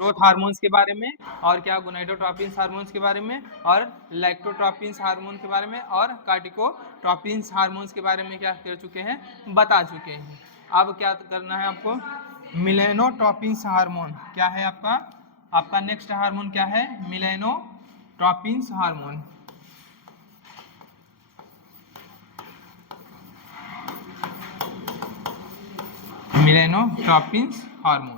Growth hormones के बारे में, और क्या गोनाडोट्रोपिन्स हार्मोन्स के बारे में, और लैक्टोट्रोपिन्स हार्मोन के बारे में, और कार्टिकोट्रोपिन्स हार्मोन्स के बारे में क्या कर चुके हैं, बता चुके हैं। अब क्या करना है आपको, मिलेनोट्रोपिन्स हार्मोन क्या है आपका नेक्स्ट हार्मोन क्या है, मिलेनोट्रोपिन्स हार्मोन। मिलेनोट्रोपिन्स हार्मोन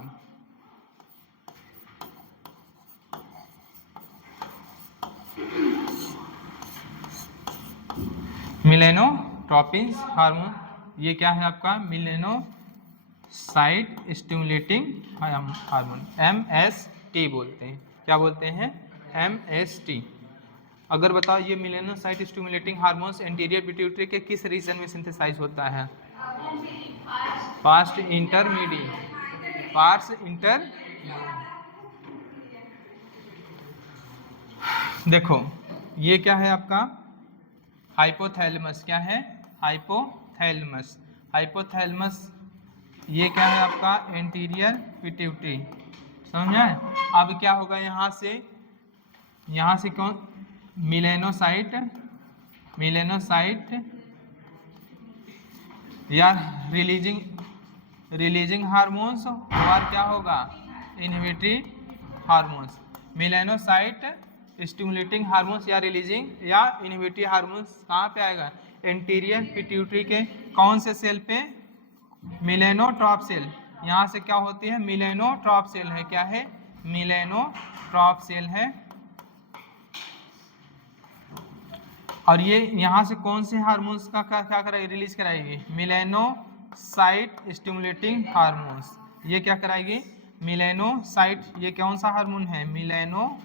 मिलेनोट्रोपिन्स हार्मोन ये क्या है आपका, मिलेनोसाइट स्टिमुलेटिंग हार्मोन, MST बोलते हैं। क्या बोलते हैं, MST। अगर बताओ ये melanocyte stimulating hormones anterior pituitary के किस रीजन में सिंथेसाइज होता है, पास्ट इंटरमीडिएट, पार्स इंटर। देखो ये क्या है आपका, हाइपोथैलेमस। क्या है, हाइपोथैलेमस। हाइपोथैलेमस ये क्या है आपका, एंटीरियर पिट्यूटरी। समझ में? अब क्या होगा यहाँ से कौन, मिलेनोसाइट या रिलीजिंग हार्मोन्स, और क्या होगा, inhibitory hormones. Melanocyte stimulating hormones या रिलीजिंग या इनहिबिटरी हार्मोन्स कहाँ पे आएगा, एंटीरियर पिट्यूटरी के कौन से सेल पे, मिलेनोट्रॉप सेल। यहाँ से क्या होती है, मिलेनोट्रॉप सेल है। क्या है, मिलेनोट्रॉप सेल है। और ये यहाँ से कौन से हार्मोन्स का क्या कराएगी, रिलीज कराएगी, मिलेनोसाइट स्टिमुलेटिंग हार्मोन्स। ये क्या कराएगी, मिलेनोसाइट। ये कौन सा हार्मोन है, मिलेनो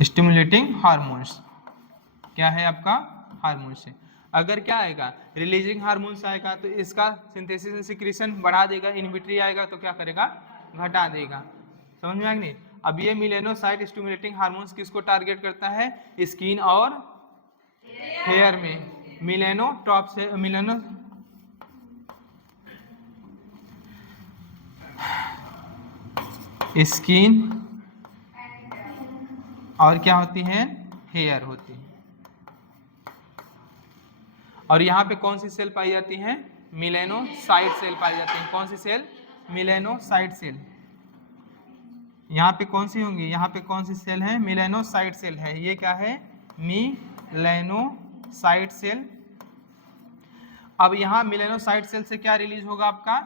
स्टिमुलेटिंग हार्मोन्स। क्या है आपका, हार्मोन्स है। अगर क्या आएगा, रिलीजिंग हार्मोन्स आएगा तो इसका सिंथेसिस एंड सिक्रीशन बढ़ा देगा, इनहिबिटरी आएगा तो क्या करेगा, घटा देगा। समझ में आ गई नहीं। अब ये मिलेनोसाइट स्टिमुलेटिंग हार्मोन्स किसको टारगेट करता है, स्किन और हेयर में। मिलेनोट्रॉप से स्किन और क्या होती है, हेयर होती है। और यहाँ पे कौन सी सेल पाई जाती है, मिलेनोसाइट सेल पाई जाती है। कौन सी सेल, मिलेनोसाइट सेल। यहाँ पे कौन सी होंगी, यहाँ पे कौन सी सेल है, मिलेनोसाइट सेल है। ये क्या है, मिलेनोसाइट सेल। अब यहाँ मिलेनोसाइट सेल से क्या रिलीज होगा आपका,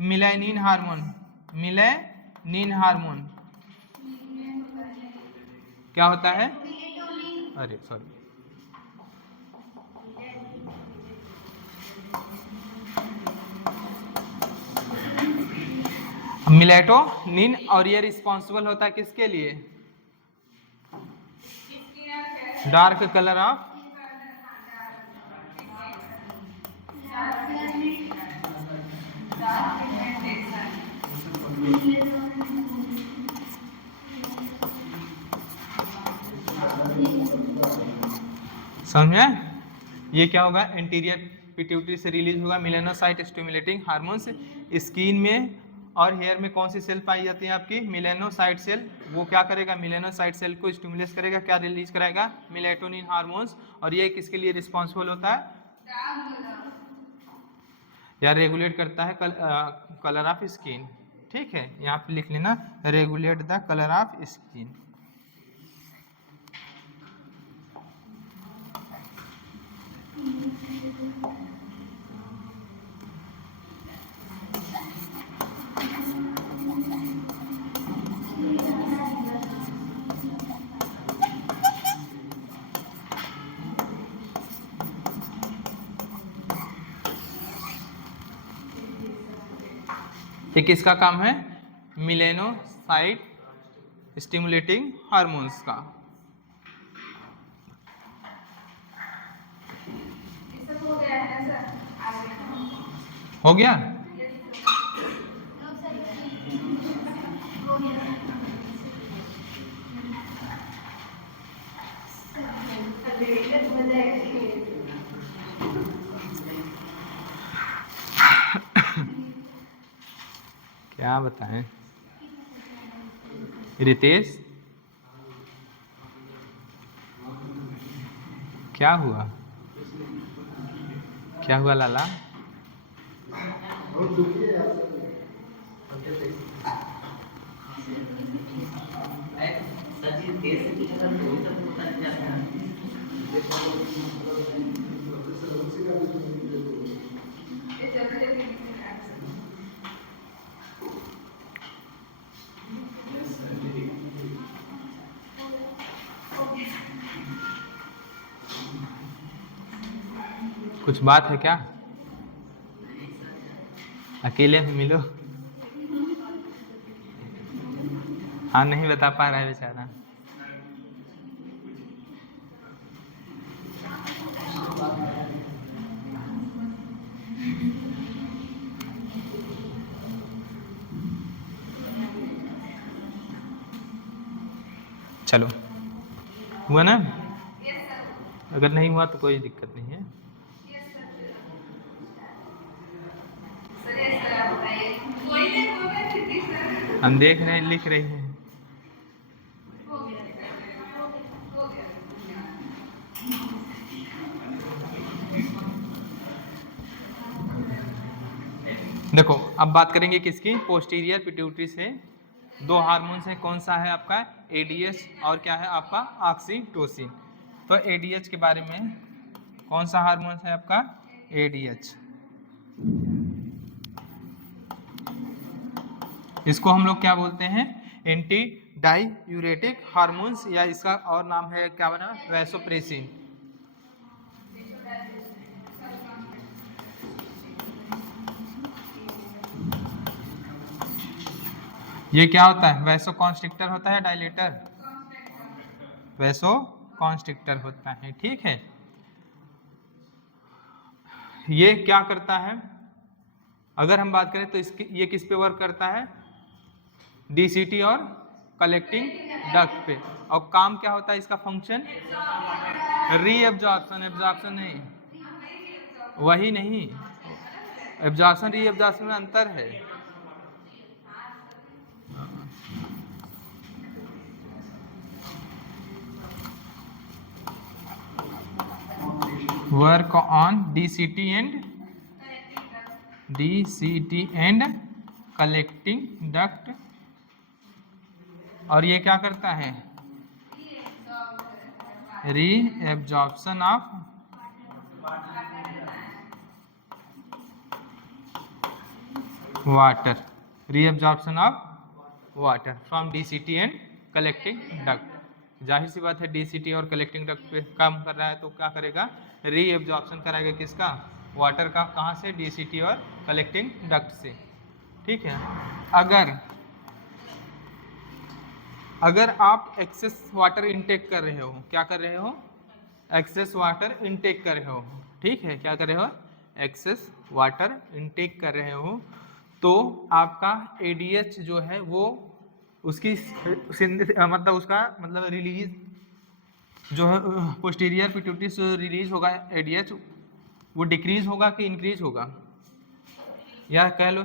मिलेनिन हार्मोन। मिलेनिन हार्मोन क्या होता है, अरे सॉरी, मिलेटोनिन। और ये रिस्पॉन्सिबल होता है किसके लिए, डार्क कलर ऑफ, समझे। ये क्या होगा, एंटीरियर पिट्यूटरी से रिलीज होगा मिलेनोसाइट स्टिमुलेटिंग हार्मोन्स। स्किन में और हेयर में कौन सी सेल पाई जाती है आपकी, मिलेनोसाइट सेल। वो क्या करेगा, मिलेनोसाइट सेल को स्टिमुलेट करेगा, क्या रिलीज कराएगा, मिलेटोनिन हार्मोन्स। और ये किसके लिए रिस्पॉन्सिबल होता है, या रेगुलेट करता है कलर ऑफ स्किन। ठीक है, यहाँ पे लिख लेना, regulate the colour of skin. ये किसका काम है, मिलेनोसाइट स्टिमुलेटिंग हार्मोन्स का। हो गया, क्या बताएं? रितेश, क्या हुआ? क्या हुआ लाला? कुछ बात है क्या? अकेले में मिलो। हाँ, नहीं बता पा रहा है बेचारा। चलो, हुआ ना? अगर नहीं हुआ तो कोई दिक्कत नहीं है। हम देख रहे हैं, लिख रही हैं। देखो, अब बात करेंगे किसकी? पोस्टीरियर पिट्यूटरी से दो हार्मोन्स है। कौन सा है आपका? एडीएच और क्या है आपका? ऑक्सीटोसिन। तो एडीएच के बारे में, कौन सा हार्मोन है आपका? एडीएच। इसको हम लोग क्या बोलते हैं? एंटी डाईयूरेटिक हार्मोन्स, या इसका और नाम है क्या बना? वैसोप्रेसिन। ये क्या होता है? वैसो कॉन्स्ट्रिक्टर होता है, डायलेटर? वैसो कॉन्स्ट्रिक्टर होता है, ठीक है। ये क्या करता है? अगर हम बात करें तो इसकी, ये किस पे वर्क करता है? डीसीटी और कलेक्टिंग डक्ट पे। और काम क्या होता है इसका? Function reabsorption. एब्जॉर्प्शन नहीं, वही नहीं। एब्जॉर्प्शन रीअब्जॉर्प्शन में अंतर है। Work on DCT and collecting duct. और ये क्या करता है? Reabsorption of water. Reabsorption of water from DCT and collecting duct. जाहिर सी बात है, डीसीटी और कलेक्टिंग डक्ट पे काम कर रहा है तो क्या करेगा? रीअब्जॉर्प्शन कराएगा। किसका? वाटर का। कहाँ से? डीसीटी और कलेक्टिंग डक्ट से, ठीक है। अगर आप एक्सेस वाटर इनटेक कर रहे हो, क्या कर रहे हो? एक्सेस वाटर इनटेक कर रहे हो, ठीक है। क्या कर रहे हो? एक्सेस वाटर इनटेक कर रहे हो, तो आपका एडीएच जो है वो उसकी मतलब उसका मतलब रिलीज जो है पोस्टीरियर पिट्यूटरी से रिलीज होगा एडीएच, वो डिक्रीज होगा कि इंक्रीज होगा? या कह लो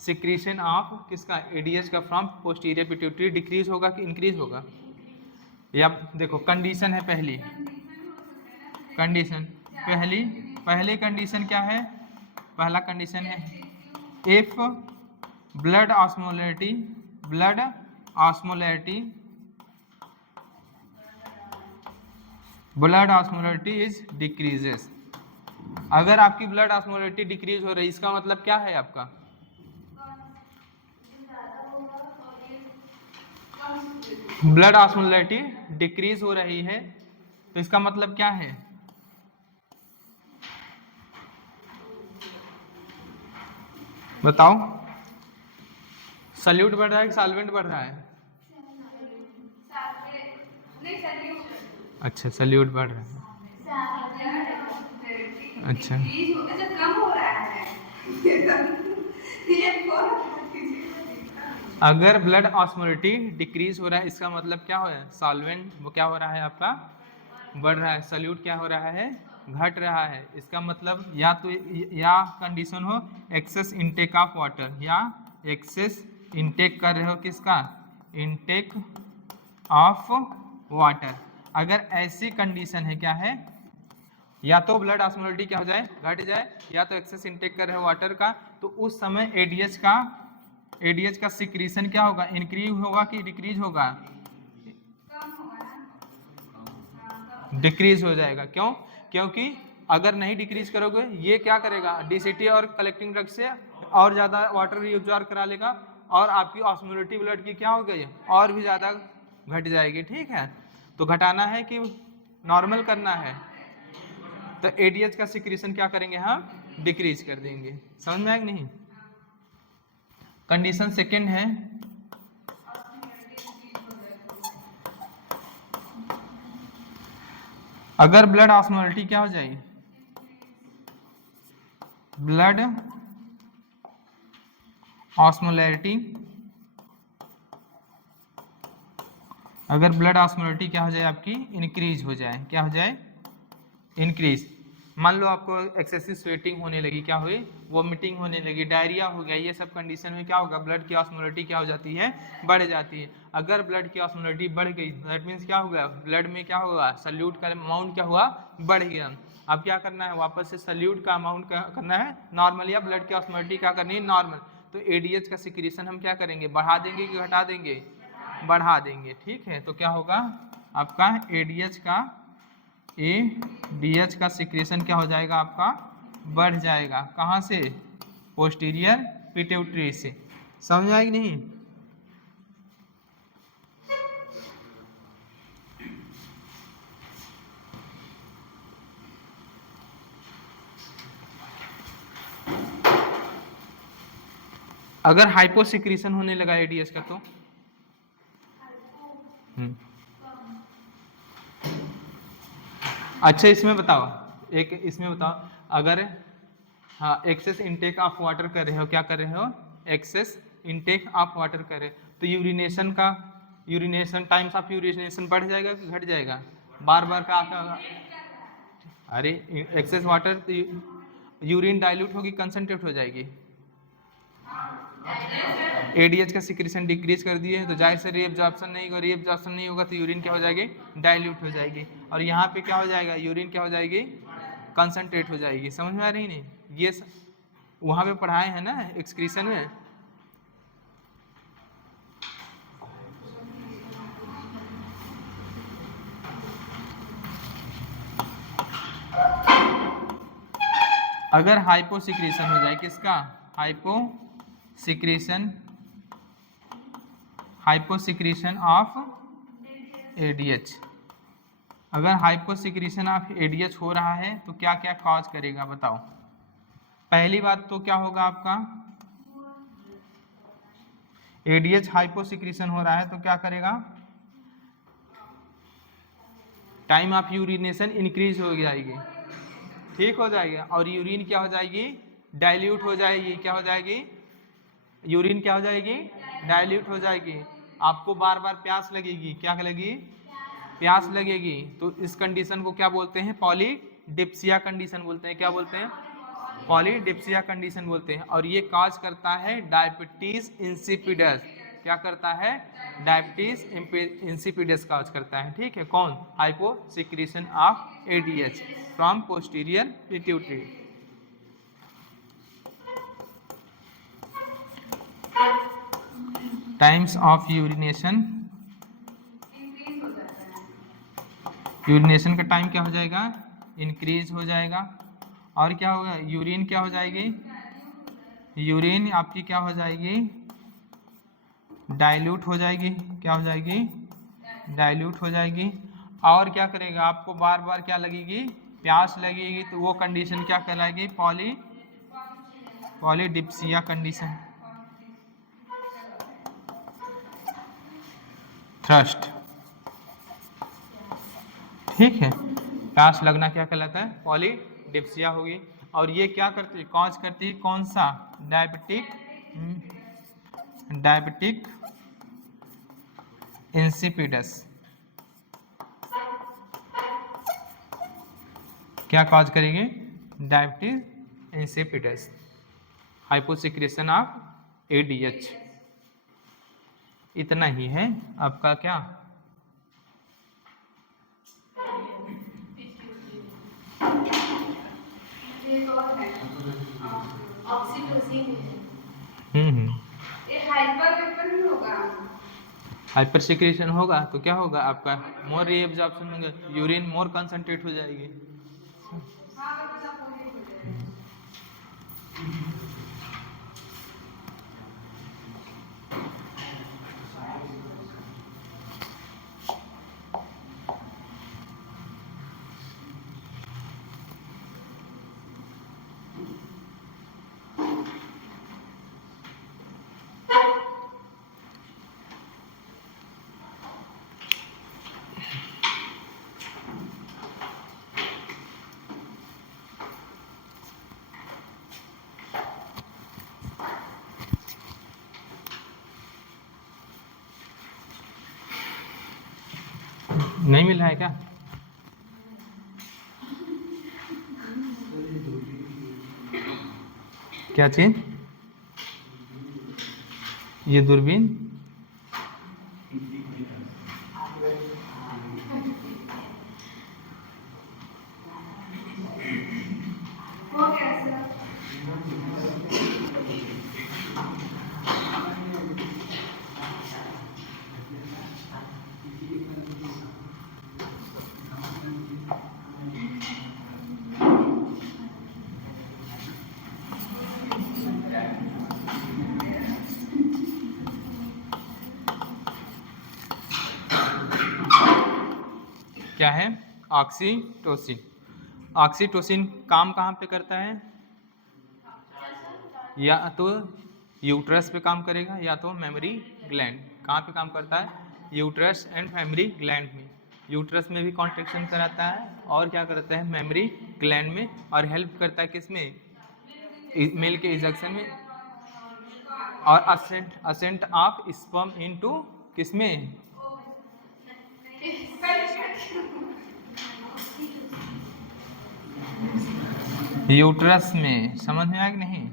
सिक्रीशन ऑफ किसका? एडीएच का फ्रॉम पोस्टीरियर पिट्यूटरी डिक्रीज होगा कि इंक्रीज होगा? या देखो, कंडीशन है पहली। कंडीशन पहली कंडीशन क्या है? पहला कंडीशन है if blood osmolarity is decreases. अगर आपकी ब्लड ऑस्मोलैरिटी डिक्रीज हो रही, इसका मतलब क्या है आपका? ब्लड ऑस्मोलैरिटी डिक्रीज हो रही है, तो इसका मतलब क्या है? बताओ। सल्यूट बढ़ रहा है कि सॉल्वेंट बढ़ रहा है? अच्छा, सल्यूट बढ़ रहा है। अच्छा, अगर ब्लड ऑस्मोलैरिटी डिक्रीज हो रहा है, इसका मतलब क्या हो रहा है? सॉल्वेंट वो क्या हो रहा है आपका? बढ़ रहा है। सल्यूट क्या हो रहा है? घट रहा है। इसका मतलब या तो या कंडीशन हो एक्सेस इनटेक ऑफ वाटर, या एक्सेस इनटेक कर रहे हो किसका, इनटेक ऑफ वाटर। अगर ऐसी कंडीशन है, क्या है, या तो ब्लड ऑस्मोलरिटी क्या हो जाए, घट जाए, या तो एक्सेस इनटेक कर रहे हो वाटर का, तो उस समय एडीएच का सिक्रीशन क्या होगा, इंक्रीज होगा कि डिक्रीज होगा, डिक्रीज हो जाएगा। क्यों, क्योंकि अगर नहीं डिक्रीज करोगे ये क्या करेगा, डीसीटी और कलेक्टिंग ड्रग से और ज़्यादा वाटर रिअब्जॉर्ब करा लेगा और आपकी ऑस्मोलरिटी ब्लड की क्या हो गई, और भी ज़्यादा घट जाएगी। ठीक है, तो घटाना है कि नॉर्मल करना है, तो एडीएच का सिक्रीशन क्या करेंगे हम, डिक्रीज कर देंगे। समझ में आया कि नहीं। कंडीशन सेकंड है, अगर ब्लड ऑस्मोलरिटी क्या हो जाए, ब्लड ऑस्मोलरिटी, अगर ब्लड ऑस्मोलरिटी क्या हो जाए आपकी, इंक्रीज हो जाए, क्या हो जाए, इंक्रीज। मान लो आपको एक्सेसिव स्वेटिंग होने लगी, क्या हुई, वोमिटिंग होने लगी, डायरिया हो गया, ये सब कंडीशन में क्या होगा, ब्लड की ऑस्मोलरिटी क्या हो जाती है, बढ़ जाती है। अगर ब्लड की ऑस्मोलरिटी बढ़ गई दैट मीन्स क्या होगा, ब्लड में क्या होगा, सल्यूट का अमाउंट क्या हुआ, बढ़ गया। अब क्या करना है, वापस से सल्यूट का अमाउंट करना है नॉर्मल, या ब्लड की ऑस्मोलरिटी क्या करनी है, नॉर्मल। तो एडीएच का सिक्रीशन हम क्या करेंगे, बढ़ा देंगे कि घटा देंगे, बढ़ा देंगे। ठीक है, तो क्या होगा आपका एडीएच का सिक्रेशन क्या हो जाएगा आपका, बढ़ जाएगा। कहाँ से, पोस्टीरियर पिट्यूटरी से। समझ में आई कि नहीं। अगर हाइपोसिक्रीशन होने लगा एडीएच का तो अच्छा इसमें बताओ, एक इसमें बताओ, अगर हाँ एक्सेस इनटेक ऑफ वाटर कर रहे हो, क्या कर रहे हो, एक्सेस इनटेक ऑफ वाटर कर रहे हो, तो यूरिनेशन टाइम्स ऑफ यूरिनेशन बढ़ जाएगा कि घट जाएगा, बार बार का आपका, अरे एक्सेस वाटर तो यूरिन डाइल्यूट होगी, कंसंट्रेट हो जाएगी। एडीएच का सिक्रेशन डिक्रीज कर दिए तो जाहिर से रीअब्जॉर्प्शन नहीं होगा, रीअब्जॉर्प्शन नहीं होगा तो यूरिन क्या हो जाएगी, डाइल्यूट हो जाएगी, और यहाँ पे क्या हो जाएगा, यूरिन क्या हो जाएगी, कंसंट्रेट हो जाएगी। समझ में आ रही नहीं, ये वहाँ पे पढ़ाए हैं ना एक्सक्रीशन में। अगर हाइपोसिक्रेशन हो जाए, किसका, हाइपोसिक्रेशन ऑफ एडीएच। अगर हाइपोसिक्रेशन ऑफ एडीएच हो रहा है तो क्या क्या कॉज करेगा बताओ। पहली बात तो क्या होगा आपका, एडीएच हाइपोसिक्रेशन हो रहा है तो क्या करेगा, टाइम ऑफ यूरिनेशन इंक्रीज हो जाएगी, ठीक हो जाएगी, और यूरिन क्या हो जाएगी, डाइल्यूट हो जाएगी। क्या हो जाएगी, यूरिन क्या हो जाएगी, डाइल्यूट हो जाएगी। आपको बार बार प्यास लगेगी, क्या लगेगी, प्यास लगेगी। तो इस कंडीशन को क्या बोलते हैं, पॉलीडिप्सिया कंडीशन बोलते हैं। क्या बोलते हैं, पॉलीडिप्सिया कंडीशन बोलते हैं। और ये काज करता है डायबिटीज इंसिपिडस। क्या करता है, डायबिटीज इंसिपिडस काज करता है। ठीक है, कौन, hyposecretion of ADH from posterior pituitary. Times of urination, urination का टाइम क्या हो जाएगा, इंक्रीज हो जाएगा। और क्या होगा, यूरिन क्या हो जाएगी, यूरिन आपकी क्या हो जाएगी, डाइल्यूट हो जाएगी। क्या हो जाएगी, डाइल्यूट हो जाएगी। और क्या करेगा, आपको बार बार क्या लगेगी, प्यास लगेगी। तो वो कंडीशन क्या कहलाएगी, पॉलीडिप्सिया कंडीशन। थ्रस्ट, ठीक है, प्यास लगना क्या कहलाता है, पॉलीडिप्सिया होगी। और ये क्या करती है, कॉज करती है कौन सा, डायबिटिक इंसिपिडस। क्या कॉज करेगी, diabetes insipidus, hyposecretion of ADH, इतना ही है आपका क्या हाइपर सिक्रेशन होगा तो क्या होगा आपका मोर रीएब्जॉर्प्शन होगा, यूरिन मोर कंसंट्रेट हो जाएगी। नहीं मिल रहा है क्या? क्या चीज? ये दूरबीन क्या है? ऑक्सीटोसिन। ऑक्सीटोसिन काम कहाँ पे करता है? या तो यूट्रस पे काम करेगा या तो मेमोरी ग्लैंड। कहाँ पे काम करता है? यूट्रस एंड मेमोरी ग्लैंड में। यूट्रस में भी कॉन्ट्रैक्शन कराता है और क्या करता है? मेमोरी ग्लैंड में। और हेल्प करता है किसमें? मिल्क के इजेक्शन में और असेंट ऑफ स्पर्म इनटू किसमें? यूट्रस में। समझ में आया कि नहीं?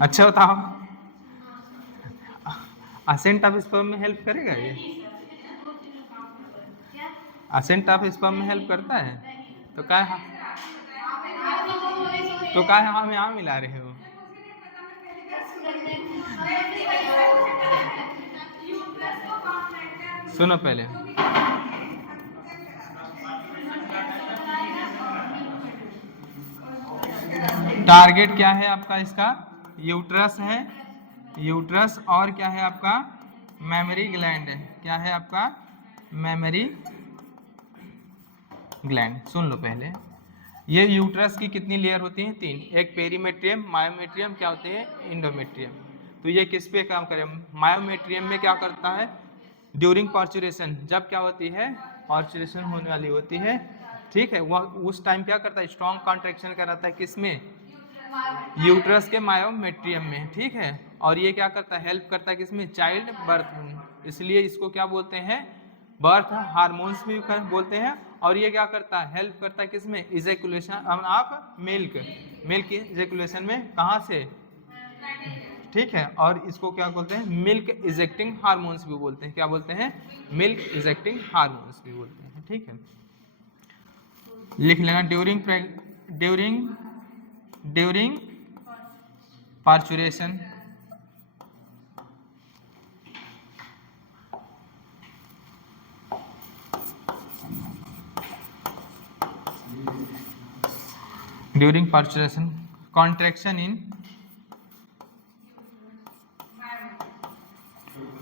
अच्छा बताओ, असेंट ऑफ स्पर्म में हेल्प करेगा ये? असेंट ऑफ स्पर्म में हेल्प करता है तो क्या हमें यहाँ मिला रहे हो? सुनो पहले, टारगेट क्या है आपका इसका? यूट्रस है, यूट्रस और क्या है आपका? मेमोरी ग्लैंड है। क्या है आपका? Memory gland. सुन लो पहले, ये यूट्रस की कितनी लेयर होती हैं? 3। एक पेरीमेट्रियम, मायोमेट्रियम, क्या होते हैं? इंडोमेट्रियम। तो ये किस पे काम करे? मायोमेट्रियम में क्या करता है? ड्यूरिंग पार्चुरेशन, जब क्या होती है? पार्चुरेशन होने वाली होती है, ठीक है, वह उस टाइम क्या करता है? स्ट्रॉन्ग कॉन्ट्रैक्शन कराता है किसमें? यूट्रस के मायोमेट्रियम में, ठीक है। और ये क्या करता है? हेल्प करता है किसमें? चाइल्ड बर्थ में। इसलिए इसको क्या बोलते हैं? बर्थ हार्मोन्स भी बोलते हैं। और ये क्या करता है? हेल्प करता है किसमें? Ejaculation of milk. Milk ejaculation में कहाँ से? ठीक है। और इसको क्या बोलते हैं? मिल्क इजेक्टिंग हार्मोन्स भी बोलते हैं। क्या बोलते हैं? मिल्क इजेक्टिंग हार्मोन्स भी बोलते हैं, ठीक है। लिख लेना, during parturition,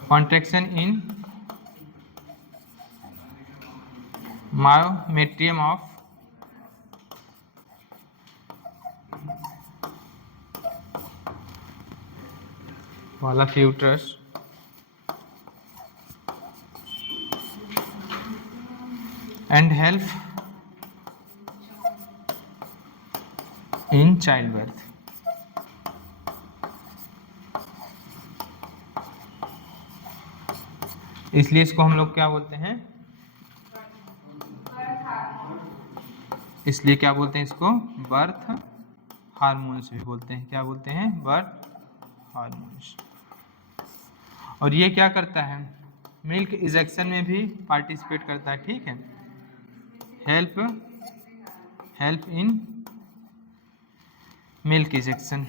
contraction in myometrium of uterus and help in childbirth। इसलिए इसको हम लोग क्या बोलते हैं? इसलिए क्या बोलते हैं इसको, बर्थ हार्मोन्स भी बोलते हैं। क्या बोलते हैं, बर्थ हार्मोन्स। और ये क्या करता है, मिल्क इजेक्शन में भी पार्टिसिपेट करता है, ठीक है, help in milk ejection.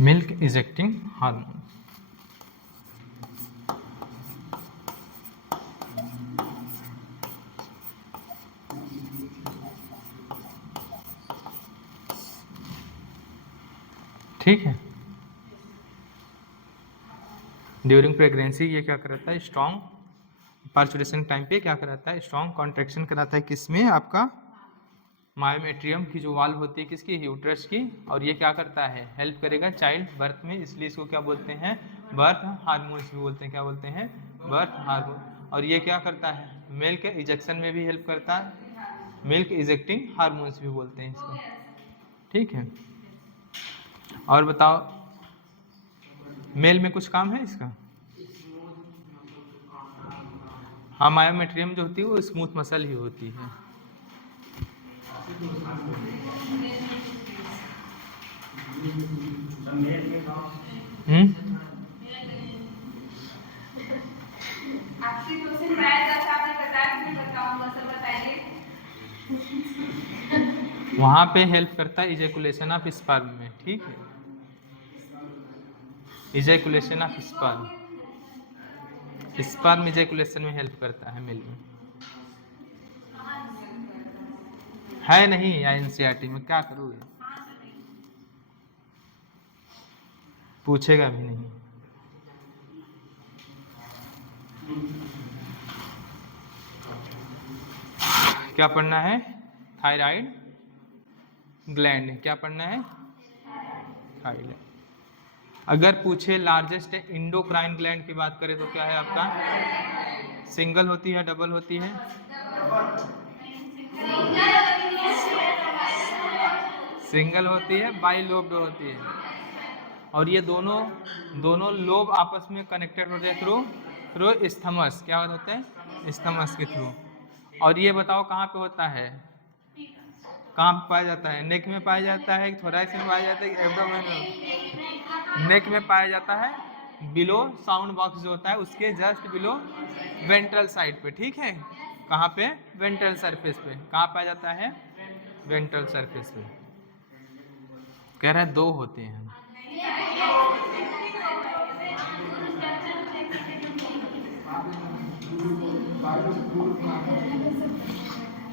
Milk ejecting hormone. ठीक है, ड्यूरिंग प्रेगनेंसी ये क्या कराता है, स्ट्रॉन्ग पार्चुरेशन टाइम पे क्या कराता है, स्ट्रॉन्ग कॉन्ट्रैक्शन कराता है, किसमें, आपका मायोमेट्रियम की जो वाल्व होती है, किसकी, यूट्रस की। और ये क्या करता है, हेल्प करेगा चाइल्ड बर्थ में, इसलिए इसको क्या बोलते हैं, बर्थ हार्मोन्स भी बोलते हैं। क्या बोलते हैं, बर्थ हार्मोन। और ये क्या करता है, मिल्क इजेक्शन में भी हेल्प करता है, मिल्क इजेक्टिंग हार्मोन्स भी बोलते हैं इसको, ठीक है। और बताओ, मेल में कुछ काम है इसका, हाँ, मायोमेट्रियम जो होती है वो स्मूथ मसल ही होती है। वहां पे हेल्प करता है इजैकुलेशन ऑफ स्पर्म में, ठीक है, ejaculation of sperm, sperm ejaculation में हेल्प करता है मेल में। है नहीं या एनसीईआरटी में, क्या करोगे, पूछेगा भी नहीं। क्या पढ़ना है, थायराइड ग्लैंड। क्या पढ़ना है, थायराइड। अगर पूछे लार्जेस्ट इंडोक्राइन ग्लैंड की बात करें तो क्या है आपका, सिंगल होती है, डबल होती है, सिंगल होती है, बाई लोब्ड होती है। और ये दोनों लोब आपस में कनेक्टेड होते हैं थ्रू इस्थमस। क्या होते हैं, इस्थमस के थ्रू। और ये बताओ कहाँ पे होता है, कहाँ पे पाया जाता है, नेक में पाया जाता है, थोरैक्स में पाया जाता है, एब्डोमेन में, नेक में पाया जाता है, बिलो साउंड बॉक्स जो होता है उसके जस्ट बिलो वेंट्रल साइड पे, ठीक है। कहाँ पे, वेंट्रल सरफेस पे। कहाँ पाया जाता है, वेंट्रल सरफेस पे। कह रहा है 2 होते हैं,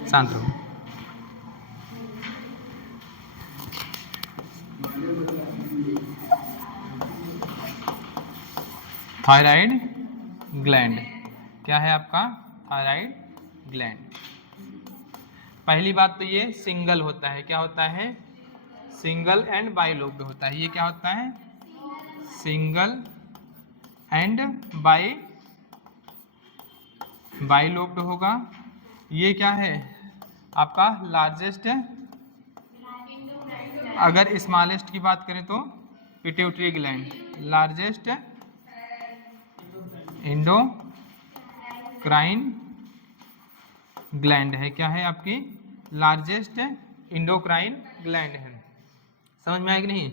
शांत रहो। थायराइड ग्लैंड क्या है आपका, थायराइड ग्लैंड। पहली बात तो ये सिंगल होता है। क्या होता है, सिंगल एंड बाइलोब्ड होता है। ये क्या होता है, सिंगल एंड बाइलोब्ड होगा। ये क्या है आपका, लार्जेस्ट, अगर स्मॉलेस्ट की बात करें तो pituitary gland, largest endocrine gland है। क्या है आपकी, लार्जेस्ट इंडोक्राइन ग्लैंड है। समझ में आया कि नहीं,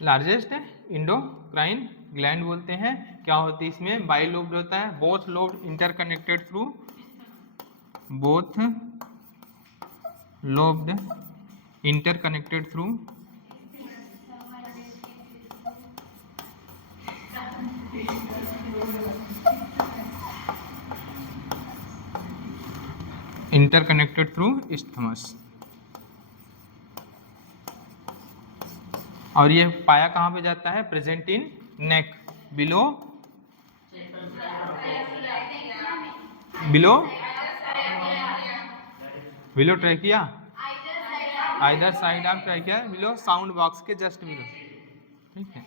लार्जेस्ट इंडोक्राइन ग्लैंड बोलते हैं। क्या होती है इसमें, बाइलोब्ड होता है, both lobed interconnected through, both lobed interconnected through isthmus। और ये पाया कहाँ पे जाता है, present in neck, below trachea, either side of trachea, below sound box के जस्ट बिलो, ठीक है।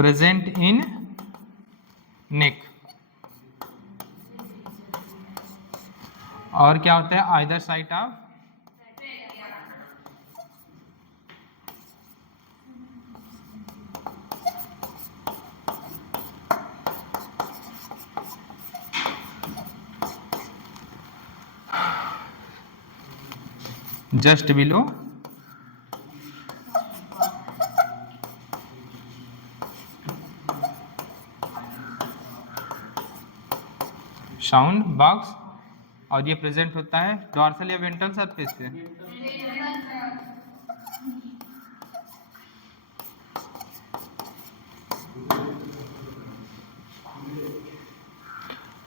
प्रेजेंट इन नेक। और क्या होता है either side of just below sound box. और ये प्रेजेंट होता है डॉर्सल या वेंट्रल सरफेस पे।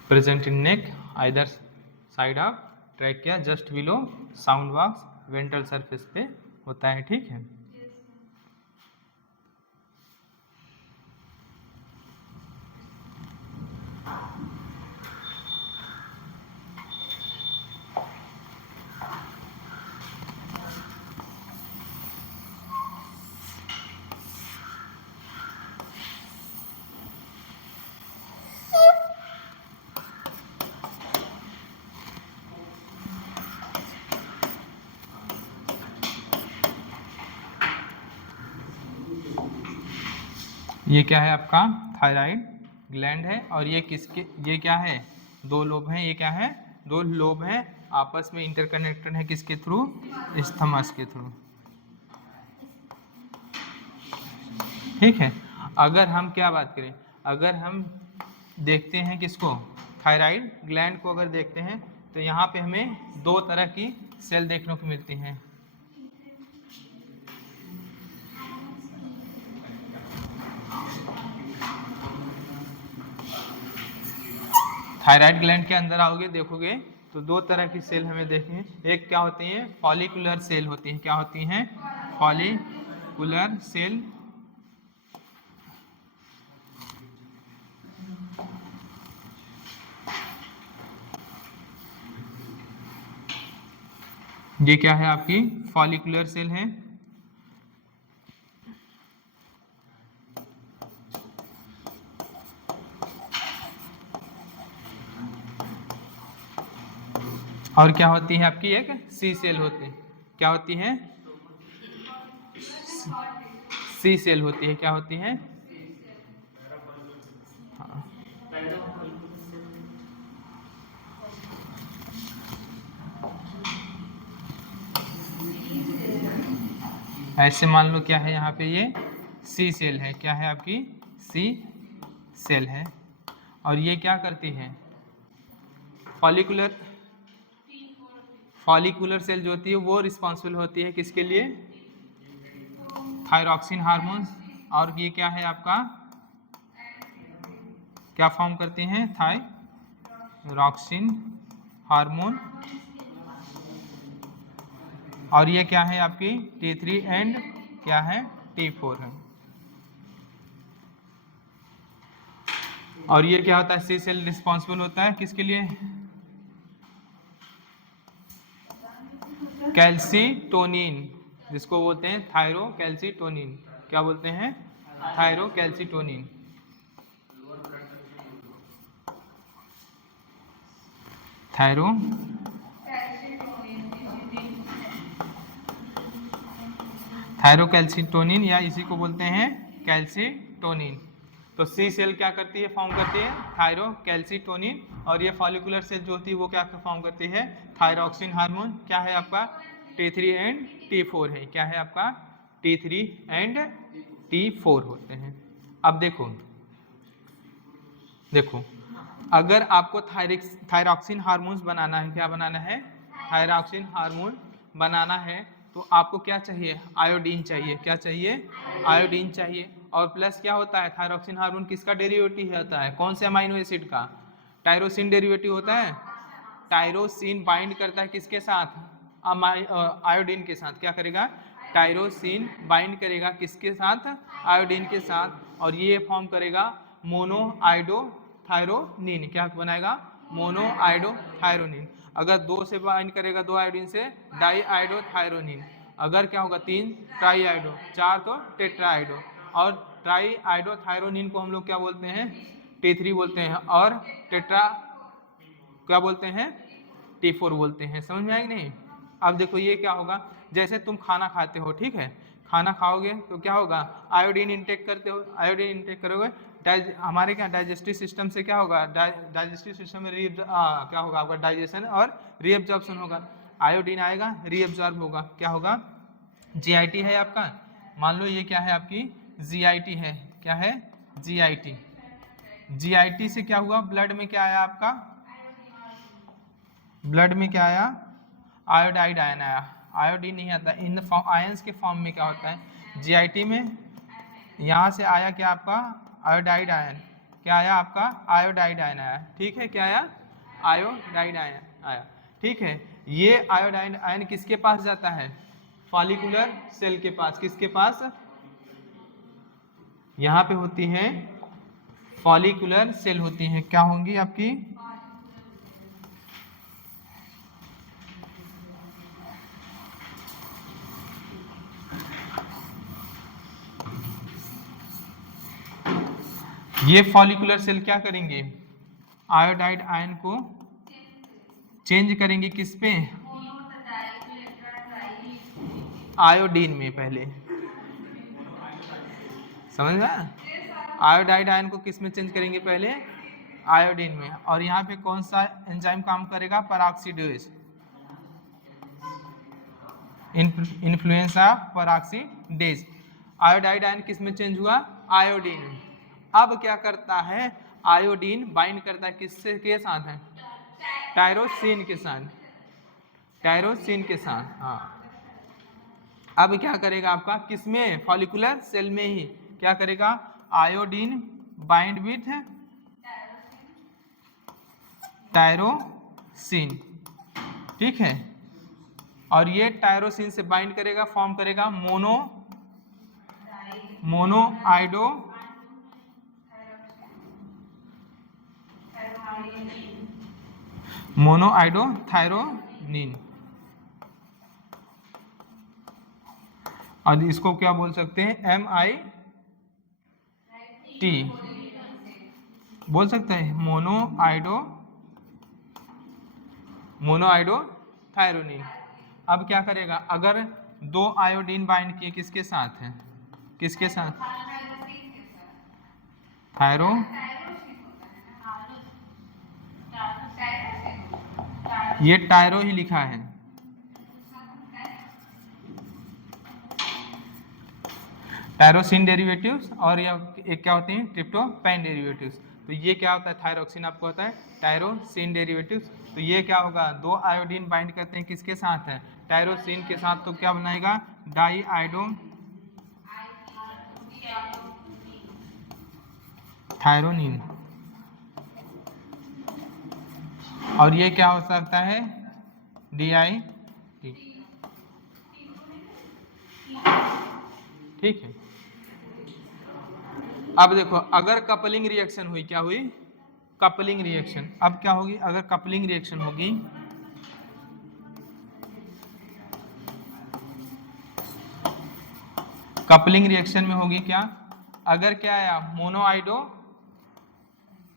Present in neck either side of trachea just below sound box ventral surface पे होता है। ठीक है। ये क्या है आपका थायराइड ग्लैंड है। और ये किसके, ये क्या है, दो लोब हैं। ये क्या है, दो लोब हैं, आपस में इंटरकनेक्टेड है किसके थ्रू, इस्थमस के थ्रू। ठीक है। अगर हम क्या बात करें, अगर हम देखते हैं किसको, थायराइड ग्लैंड को अगर देखते हैं तो यहाँ पे हमें दो तरह की सेल देखने को मिलती हैं। थायराइड ग्लैंड के अंदर आओगे देखोगे तो दो तरह की सेल हमें देखें। एक क्या होती है, फॉलिकुलर सेल होती हैं। क्या होती हैं, फॉलिकुलर सेल। ये क्या है आपकी फॉलिकुलर सेल है। और क्या होती है आपकी एक सी सेल होती है। क्या होती है, सी सेल होती है। क्या होती है, हाँ। ऐसे मान लो क्या है यहाँ पे, ये सी सेल है। क्या है आपकी, सी सेल है। और ये क्या करती है, फॉलिकुलर सेल जो होती है वो रिस्पॉन्सिबल होती है किसके लिए, थायरॉक्सिन हार्मोन्स। और ये क्या है आपका, क्या फॉर्म करती हैं, थायरॉक्सिन हार्मोन। और ये क्या है आपकी T3 एंड क्या है T4 है। और ये क्या होता है, सी सेल रिस्पॉन्सिबल होता है किसके लिए, कैल्सीटोनिन, जिसको बोलते हैं थायरोकैल्सीटोनिन। क्या बोलते हैं, थायरोकैल्सीटोनिन। थायरोकैल्सीटोनिन या इसी को बोलते हैं कैल्सीटोनिन। तो सी सेल क्या करती है, फॉर्म करती है थायरोकैल्सीटोनिन। और ये फॉलिकुलर सेल जो होती है वो क्या फॉर्म करती है, थायरॉक्सिन हार्मोन। क्या है आपका T3 एंड T4 है। क्या है आपका T3 एंड T4 होते हैं। अब देखो अगर आपको थायरॉक्सिन हार्मोन्स बनाना है, क्या बनाना है, थायरॉक्सिन हार्मोन बनाना है, तो आपको क्या चाहिए, आयोडीन चाहिए। क्या चाहिए, आयोडीन चाहिए। और प्लस क्या होता है, थायरॉक्सिन हार्मोन किसका डेरिवेटिव होता है, कौन से अमाइनो एसिड का, टायरोसिन डेरिवेटिव होता है। टायरोसिन बाइंड करता है किसके साथ, आयोडीन के साथ। क्या करेगा, टायरोसिन बाइंड करेगा किसके साथ, आयोडीन के साथ। और ये फॉर्म करेगा मोनोआयोडोथायरोनिन। क्या बनाएगा, मोनोआयोडोथायरोनिन। अगर दो से बाइंड करेगा, दो आयोडीन से, डाईआयोडोथायरोनिन। अगर क्या होगा, तीन ट्राईआयोडो, चार तो टेट्राआयोडो। और ट्राई आइडोथायरोनिन को हम लोग क्या बोलते हैं, T3 बोलते हैं, और टेट्रा क्या बोलते हैं, T4 बोलते हैं। समझ में आया कि नहीं? अब देखो ये क्या होगा, जैसे तुम खाना खाते हो, ठीक है, खाना खाओगे तो क्या होगा, आयोडीन इंटेक करते हो, आयोडीन इंटेक करोगे, हमारे क्या डाइजेस्टिव सिस्टम से क्या होगा, डाइजेस्टिव सिस्टम में क्या होगा आपका डाइजेशन और रीअब्जॉर्प्शन होगा, आयोडीन आएगा, रीअब्जॉर्ब होगा, क्या होगा, जीआईटी है आपका, मान लो ये क्या है आपकी जीआईटी है, क्या है, जीआईटी। जीआईटी से क्या हुआ, ब्लड में क्या आया आपका, ब्लड में क्या आया, आयोडाइड आयन आया, आयोडीन नहीं आता, इन द आयंस के फॉर्म में क्या होता है जीआईटी में, यहाँ से आया क्या आपका आयोडाइड आयन, क्या आया आपका आयोडाइड आयन आया, ठीक है, क्या आया, आयोडाइड आयन आया, ठीक है। ये आयोडाइड आयन किसके पास जाता है, फॉलिकुलर सेल के पास, किसके पास, यहाँ पे होती है फॉलिकुलर सेल होती है, क्या होंगी आपकी, ये फॉलिकुलर सेल क्या करेंगे, आयोडाइड आयन को चेंज करेंगे किस पे, आयोडीन में, पहले समझ में, आयोडाइड आयन को किस में चेंज करेंगे, पहले आयोडीन में, और यहाँ पे कौन सा एंजाइम काम करेगा, peroxidase, influence of peroxidase, iodide ion किस में चेंज हुआ, आयोडीन में। अब क्या करता है, आयोडीन बाइंड करता है किससे के साथ है, टायरोसिन के साथ, टायरोसिन के साथ, हाँ। अब क्या करेगा आपका, किसमें, फॉलिकुलर सेल में ही क्या करेगा, आयोडीन बाइंड विथ टायरोसिन, ठीक है, और ये टायरोसिन से बाइंड करेगा, फॉर्म करेगा मोनोआइडोथायरोनिन, और इसको क्या बोल सकते हैं, MIT बोल सकते हैं, मोनोआइडोथायरोनिन। अब क्या करेगा, अगर दो आयोडीन बाइंड किए किसके साथ है, किसके साथ, थायरो, ये टायरो ही लिखा है, टायरोसिन डेरिवेटिव्स, और ये एक क्या होते हैं, ट्रिप्टोफैन डेरिवेटिव्स। तो ये क्या होता है, थायरोक्सिन आपको होता है टायरोसिन डेरिवेटिव्स। तो ये क्या होगा, दो आयोडीन बाइंड करते हैं किसके साथ है, टायरोसिन के साथ, तो क्या बनाएगा, डाई आयोडो थायरोनिन, और ये क्या हो सकता है, DI, ठीक है। अब देखो, अगर कपलिंग रिएक्शन हुई, क्या हुई, कपलिंग रिएक्शन, अब क्या होगी, अगर कपलिंग रिएक्शन होगी, कपलिंग रिएक्शन में होगी क्या, अगर क्या आया,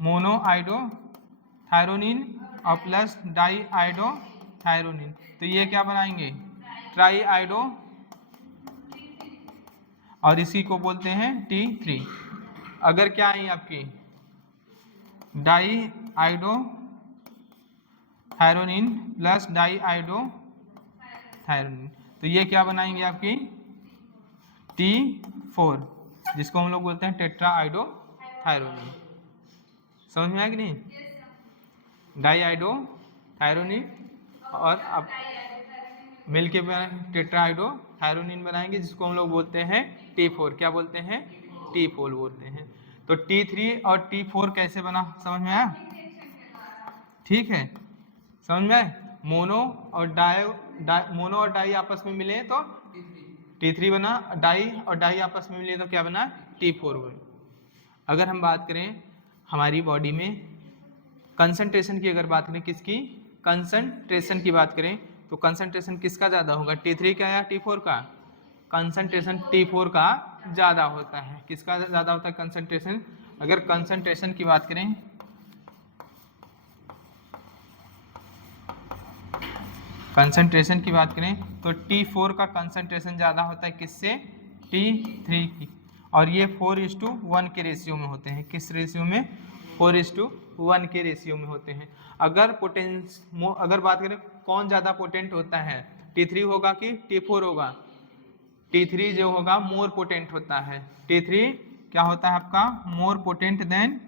मोनोआइडोथायरोनिन और प्लस डाई आइडोथायरोनिन, तो ये क्या बनाएंगे, ट्राई आइडो, और इसी को बोलते हैं T3। अगर क्या आई आपकी di iodothyronine plus di iodothyronine, तो ये क्या बनाएंगे आपकी T4, जिसको हम लोग बोलते हैं टेट्रा आइडोथायरोनिन। समझ में आया कि नहीं, डाई आइडोथायरोनिन और अब मिलके टेट्रा आइडोथायरोनिन बनाएंगे, जिसको हम लोग बोलते हैं T4, क्या बोलते हैं, T4 बोलते हैं। तो T3 और T4 कैसे बना, समझ में आया, ठीक है, समझ में आया, मोनो और डाई आपस में मिले तो T3 बना, डाई और डाई आपस में मिले तो क्या बना, T4 बना। अगर हम बात करें हमारी बॉडी में कंसंट्रेशन की, अगर बात करें किसकी, कंसंट्रेशन की बात करें, तो कंसंट्रेशन किसका ज़्यादा होगा, T3 का या T4 का, कंसंट्रेशन T4 का ज़्यादा होता है। किसका ज़्यादा होता है कंसंट्रेशन? अगर कंसंट्रेशन की बात करें, कंसंट्रेशन की बात करें तो T4 का कंसंट्रेशन ज़्यादा होता है किससे? T3 की। और ये 4:1 के रेशियो में होते हैं। किस रेशियो में? 4:1 के रेशियो में होते हैं। अगर बात करें कौन ज़्यादा पोटेंट होता है, T3 होगा कि T4 होगा? T3 जो होगा मोर पोटेंट होता है। T3 क्या होता है आपका? More potent then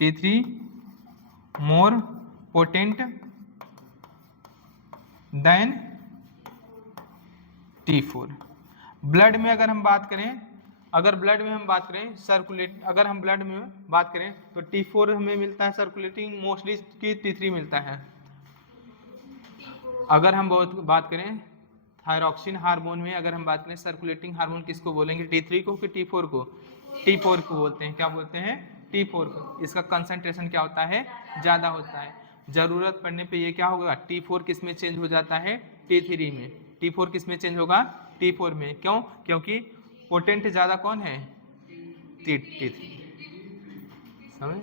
T3, more potent then T4। Blood में अगर हम बात करें, अगर हम ब्लड में बात करें तो T4 हमें मिलता है सर्कुलेटिंग मोस्टली की T3 मिलता है। अगर हम बात करें थायरॉक्सिन हार्मोन में, अगर हम बात करें सर्कुलेटिंग हार्मोन किसको बोलेंगे? T3 को कि T4 को? T4 को बोलते हैं। क्या बोलते हैं? T4 को। इसका कंसंट्रेशन क्या होता है? ज़्यादा होता है। जरूरत पड़ने पे ये क्या होगा? T4 किस में चेंज हो जाता है? T3 में। T4 किस में चेंज होगा? T4 में। क्यों? क्योंकि पोटेंट ज़्यादा कौन है? T3। समझ?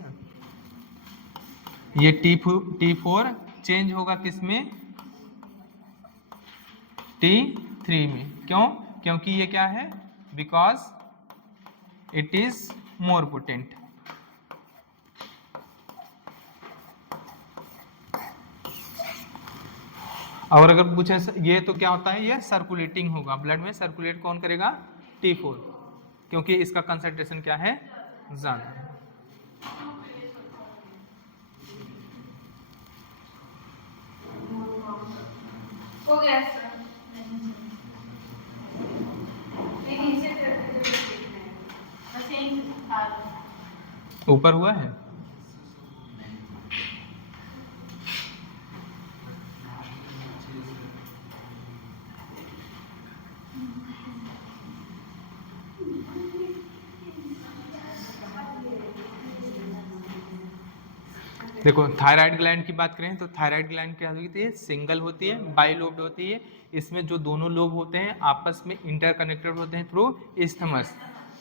ये T4 चेंज होगा किस में? T3 में। क्यों? क्योंकि ये क्या है? Because it is more potent. और अगर पूछे ये तो क्या होता है? ये सर्कुलेटिंग होगा, ब्लड में सर्कुलेट कौन करेगा? T4, क्योंकि इसका कंसंट्रेशन क्या है? ज्यादा है। हो गया सर। ऊपर हुआ है? देखो थायराइड ग्लैंड की बात करें तो थायराइड ग्लैंड क्या होती है? सिंगल होती है, बाइलोब्ड होती है। इसमें जो दोनों लोब होते हैं आपस में इंटरकनेक्टेड होते हैं थ्रू इस्थमस।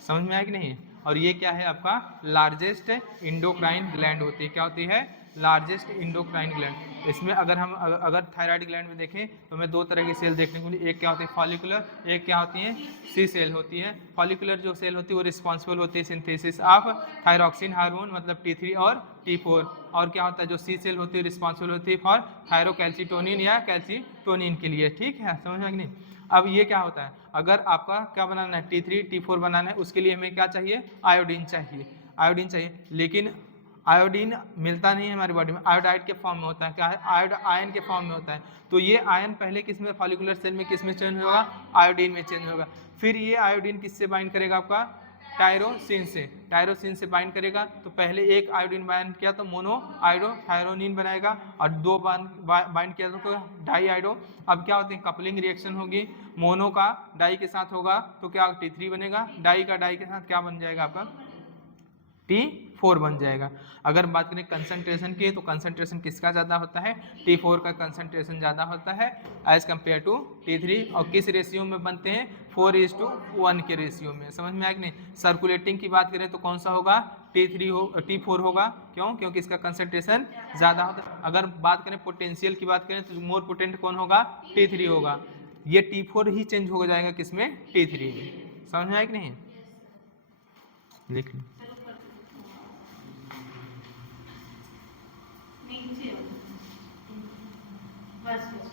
समझ में आया कि नहीं? और ये क्या है आपका? लार्जेस्ट इंडोक्राइन ग्लैंड होती है। क्या होती है? Largest endocrine gland. इसमें अगर थायराइड ग्लैंड में देखें तो हमें दो तरह की सेल देखने को मिली। एक क्या होती है? फॉलिकुलर, एक क्या होती है? सी सेल होती है। फॉलिकुलर जो सेल होती है वो रिस्पॉन्सिबल होती है सिंथेसिस ऑफ थायरॉक्सिन हार्मोन मतलब T3 और T4। और क्या होता है? जो सी सेल होती है रिस्पॉन्सिबल होती है फॉर थायरोकैल्सिटोनिन या कैल्सिटोनिन के लिए। ठीक है, समझ में कि नहीं? अब ये क्या होता है? अगर आपका क्या बनाना है? T3 T4 बनाना है, उसके लिए हमें क्या चाहिए? आयोडीन चाहिए। आयोडीन चाहिए, लेकिन आयोडीन मिलता नहीं है हमारी बॉडी में, आयोडाइड के फॉर्म में होता है। क्या है? आयन के फॉर्म में होता है। तो ये आयन पहले किस में? फॉलिकुलर सेल में किस में चेंज होगा? आयोडीन में चेंज होगा। फिर ये आयोडीन किससे बाइंड करेगा? आपका टायरोसिन से। टायरोसिन से बाइंड करेगा तो पहले एक आयोडीन बाइंड किया तो मोनो आयोडो थायरोनिन बनाएगा, और दो बाइंड किया तो डाई आयोडो। अब क्या होते हैं? कपलिंग रिएक्शन होगी, मोनो का डाई के साथ होगा तो क्या T3 बनेगा, डाई का डाई के साथ क्या बन जाएगा? आपका T4 बन जाएगा। अगर बात करें कंसंट्रेशन की तो कंसंट्रेशन किसका ज़्यादा होता है? T4 का कंसंट्रेशन ज़्यादा होता है एज कम्पेयर टू T3। और किस रेशियो में बनते हैं? 4:1 के रेशियो में। समझ में आया कि नहीं? सर्कुलेटिंग की बात करें तो कौन सा होगा? T4 होगा। क्यों? क्योंकि इसका कंसंट्रेशन ज़्यादा होता है। अगर बात करें पोटेंशियल की बात करें तो मोर पोटेंट कौन होगा? T3 होगा। ये T4 ही चेंज हो जाएगा किसमें? T3 में। समझ में आया कि नहीं? लिख लो। बस बस।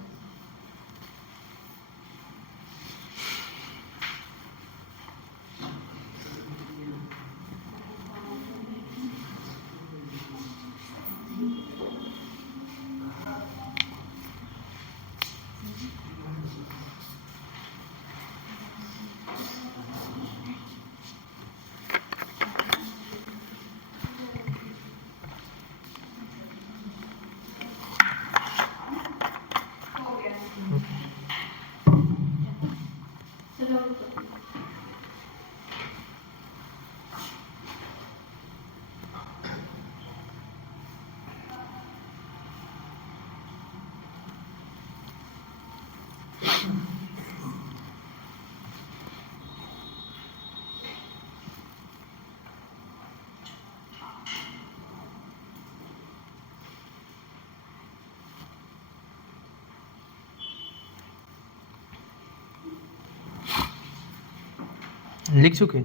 लिख चुके?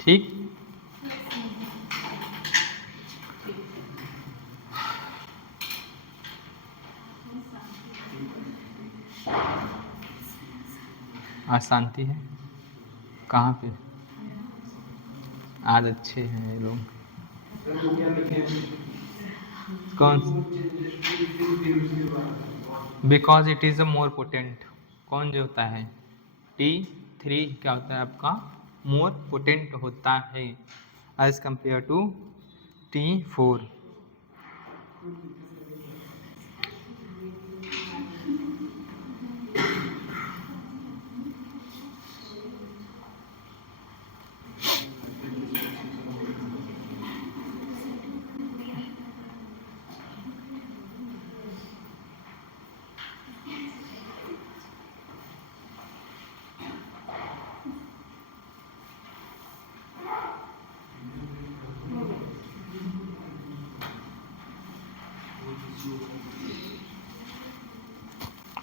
ठीक। आज शांति है? कहाँ पे? आज अच्छे हैं ये लोग। कौन? Because it is a more potent. कौन जो होता है? T3 क्या होता है आपका? मोर पोटेंट होता है एज कंपेयर टू T4।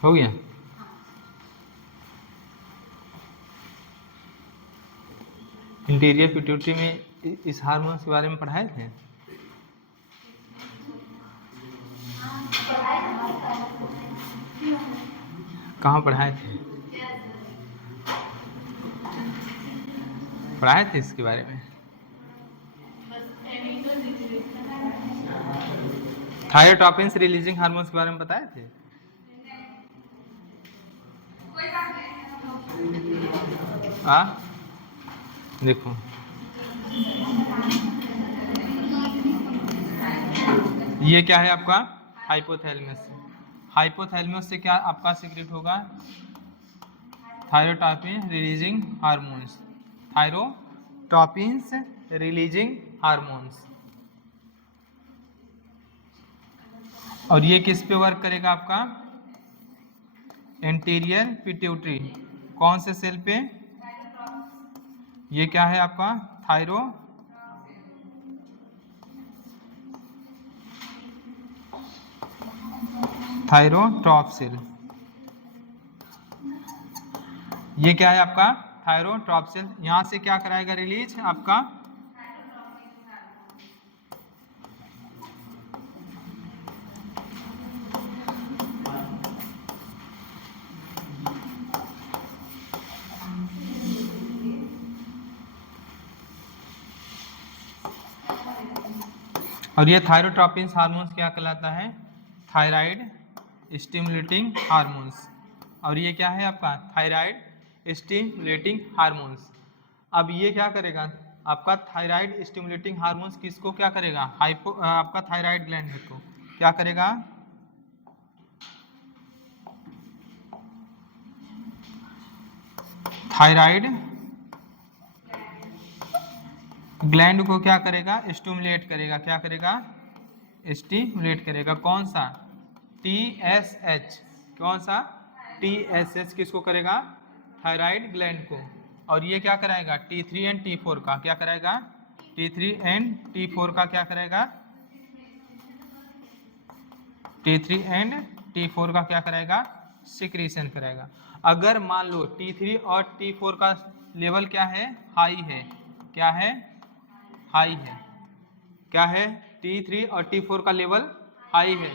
हो गया? इंटीरियर पिट्यूटरी में इस हार्मोन्स के बारे में पढ़ाए थे? कहाँ पढ़ाए थे? पढ़ाए थे इसके बारे में? थायरोटॉपिन्स रिलीजिंग हार्मोन्स के बारे में बताए थे? देखो ये क्या है आपका? हाइपोथैलेमस। हाइपोथैलेमस से क्या आपका सीक्रेट होगा? Thyrotropin releasing hormones. Thyrotropins releasing hormones. और ये किस पे वर्क करेगा आपका? Anterior pituitary. कौन से सेल पे? ये क्या है आपका? Thyrotrope cell. ये क्या है आपका? Thyrotrope cell. यहां से क्या कराएगा रिलीज? आपका और ये थायरोट्रोपिन्स हार्मोन्स क्या कहलाता है? Thyroid stimulating hormones. और ये क्या है आपका? Thyroid stimulating hormones. अब ये क्या करेगा आपका? थायराइड स्टिमुलेटिंग हार्मोन्स किसको क्या करेगा? आपका थायराइड ग्लैंड को क्या करेगा? थायराइड ग्लैंड को क्या करेगा? स्टिमुलेट करेगा। क्या करेगा? स्टिमुलेट करेगा। कौन सा? TSH। कौन सा? TSH किसको करेगा? थायराइड ग्लैंड को। और ये क्या कराएगा? T3 एंड T4 का क्या कराएगा? T3 एंड T4 का क्या कराएगा? T3 एंड T4 का क्या कराएगा? सिक्रीशन कराएगा। अगर मान लो T3 और T4 का लेवल क्या है? हाई है। क्या है? हाई है। क्या है? T3 और T4 का लेवल हाई है।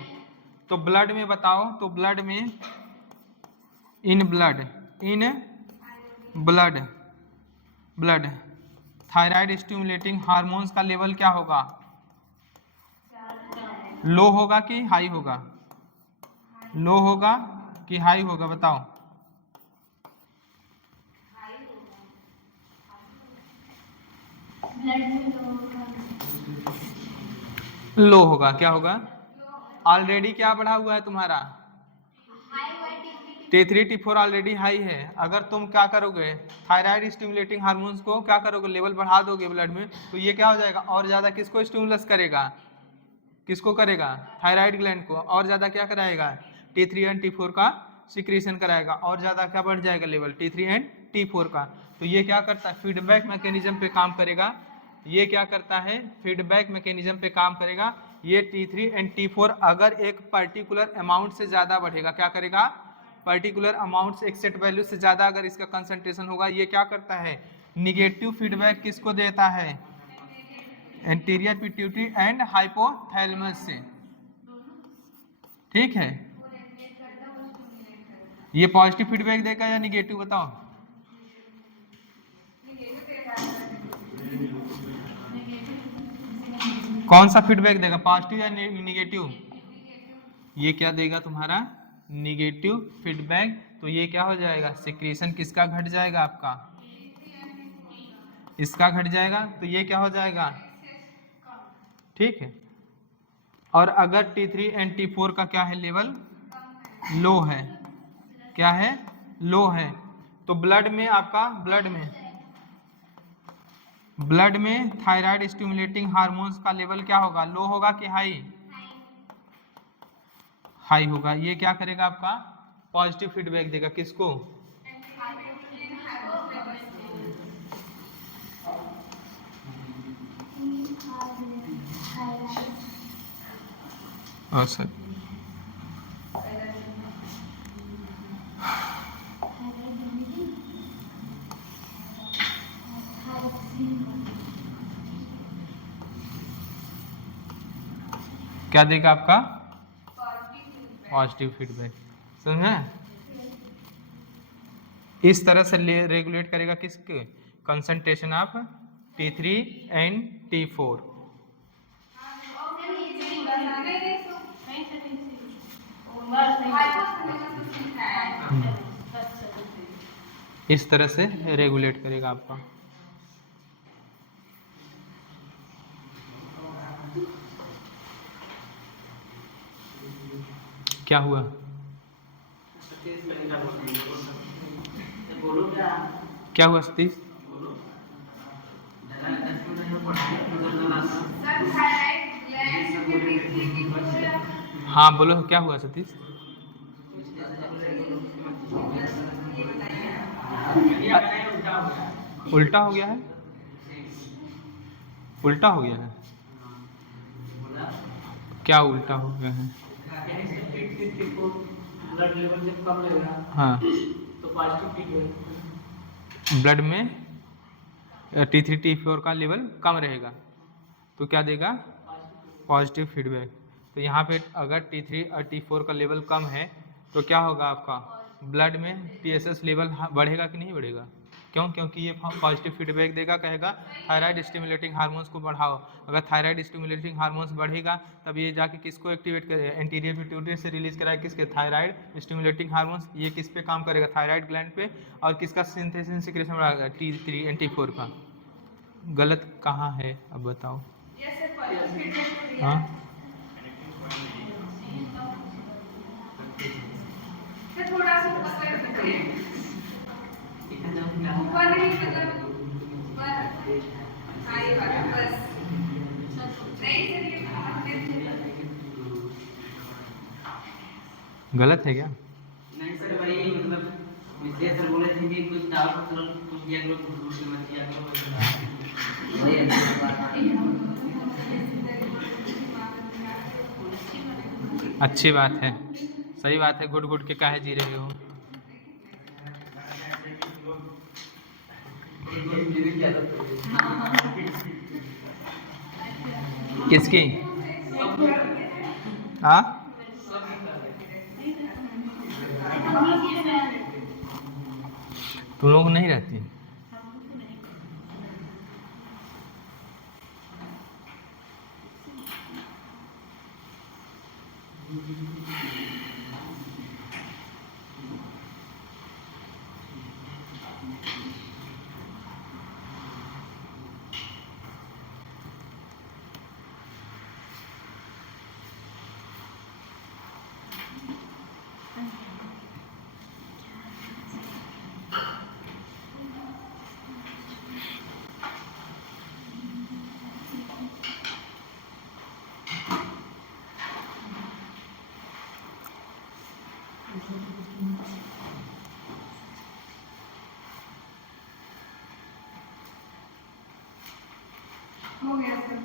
तो ब्लड में बताओ, तो ब्लड में in blood thyroid stimulating hormones का लेवल क्या होगा? लो होगा कि हाई होगा? लो होगा कि हाई होगा? बताओ। लो होगा। क्या होगा? ऑलरेडी क्या बढ़ा हुआ है तुम्हारा? T3 T4 ऑलरेडी हाई है। अगर तुम क्या करोगे? थायराइड स्टिमुलेटिंग हार्मोन्स को क्या करोगे? लेवल बढ़ा दोगे ब्लड में, तो ये क्या हो जाएगा? और ज्यादा किसको स्टिमुलस करेगा? किसको करेगा? थायराइड ग्लैंड को। और ज्यादा क्या कराएगा? T3 एंड T4 का सिक्रीशन कराएगा। और ज्यादा क्या बढ़ जाएगा? लेवल T3 एंड T4 का। तो ये क्या करता है? फीडबैक मैकेनिज्म पे काम करेगा। ये क्या करता है? फीडबैक मैकेनिज्म पे काम करेगा। ये T3 एंड T4 अगर एक पर्टिकुलर अमाउंट से ज्यादा बढ़ेगा, क्या करेगा? पर्टिकुलर अमाउंट से एक सेट वैल्यू से ज्यादा अगर इसका कंसंट्रेशन होगा, ये क्या करता है? निगेटिव फीडबैक किसको देता है? एंटीरियर पिट्यूटरी एंड हाइपोथैलेमस से। ठीक है, ये पॉजिटिव फीडबैक देगा या निगेटिव? बताओ। कौन सा फीडबैक देगा? पॉजिटिव या निगेटिव? ये क्या देगा तुम्हारा? Negative feedback. तो ये क्या हो जाएगा? सिक्रीशन किसका घट जाएगा? आपका इसका घट जाएगा। तो ये क्या हो जाएगा? ठीक है। और अगर T3 एंड T4 का क्या है? लेवल लो है। क्या है? लो है। तो ब्लड में आपका ब्लड में थायराइड स्टिमुलेटिंग हार्मोन्स का लेवल क्या होगा? लो होगा कि हाई? हाई होगा। ये क्या करेगा? आपका पॉजिटिव फीडबैक देगा। किसको? सर क्या देगा? आपका पॉजिटिव फीडबैक। समझे? इस तरह से रेगुलेट करेगा किसके? Concentration of T3 and T4। इस तरह से रेगुलेट करेगा आपका। क्या हुआ? क्या हुआ सतीश? हाँ बोलो, क्या हुआ सतीश? उल्टा हो गया है? उल्टा हो गया है? क्या उल्टा हो गया है? ब्लड लेवल जब कम रहेगा, हाँ, तो पॉजिटिव फीडबैक ब्लड में T3 T4 का लेवल कम रहेगा, तो क्या देगा? Positive feedback. तो यहाँ पे अगर T3 और T4 का लेवल कम है तो क्या होगा? आपका ब्लड में TSH लेवल बढ़ेगा कि नहीं बढ़ेगा? क्यों? क्योंकि ये पॉजिटिव फीडबैक देगा, कहेगा थायराइड स्टिमुलेटिंग हार्मोन्स को बढ़ाओ। अगर थायराइड स्टिमुलेटिंग हार्मोन्स बढ़ेगा तब ये जाके किसको एक्टिवेट करेगा? एंटीरियर पिट्यूटरी से रिलीज कराएगा किसके? Thyroid stimulating hormones. ये किस पे काम करेगा? थायराइड ग्लैंड पे। और किसका सिंथेसिस सिक्रेशन बढ़ाएगा? T3 and T4 का। गलत कहाँ है अब बताओ? हाँ थोड़ा सा ऊपर करिए, ऊपर नहीं मतलब ऊपर, हाँ ये वाला बस, नहीं सर ये गलत है क्या? नहीं सर, वही मतलब विजय सर बोले थे कि कुछ डाउट कुछ दिया करो, कुछ मत दिया करो, वही अच्छी बात है। अच्छी बात है, सही बात है। गुड गुड के काहे जी रहे हो? किसकी? हाँ तुम लोग नहीं रहती? हो गया सर।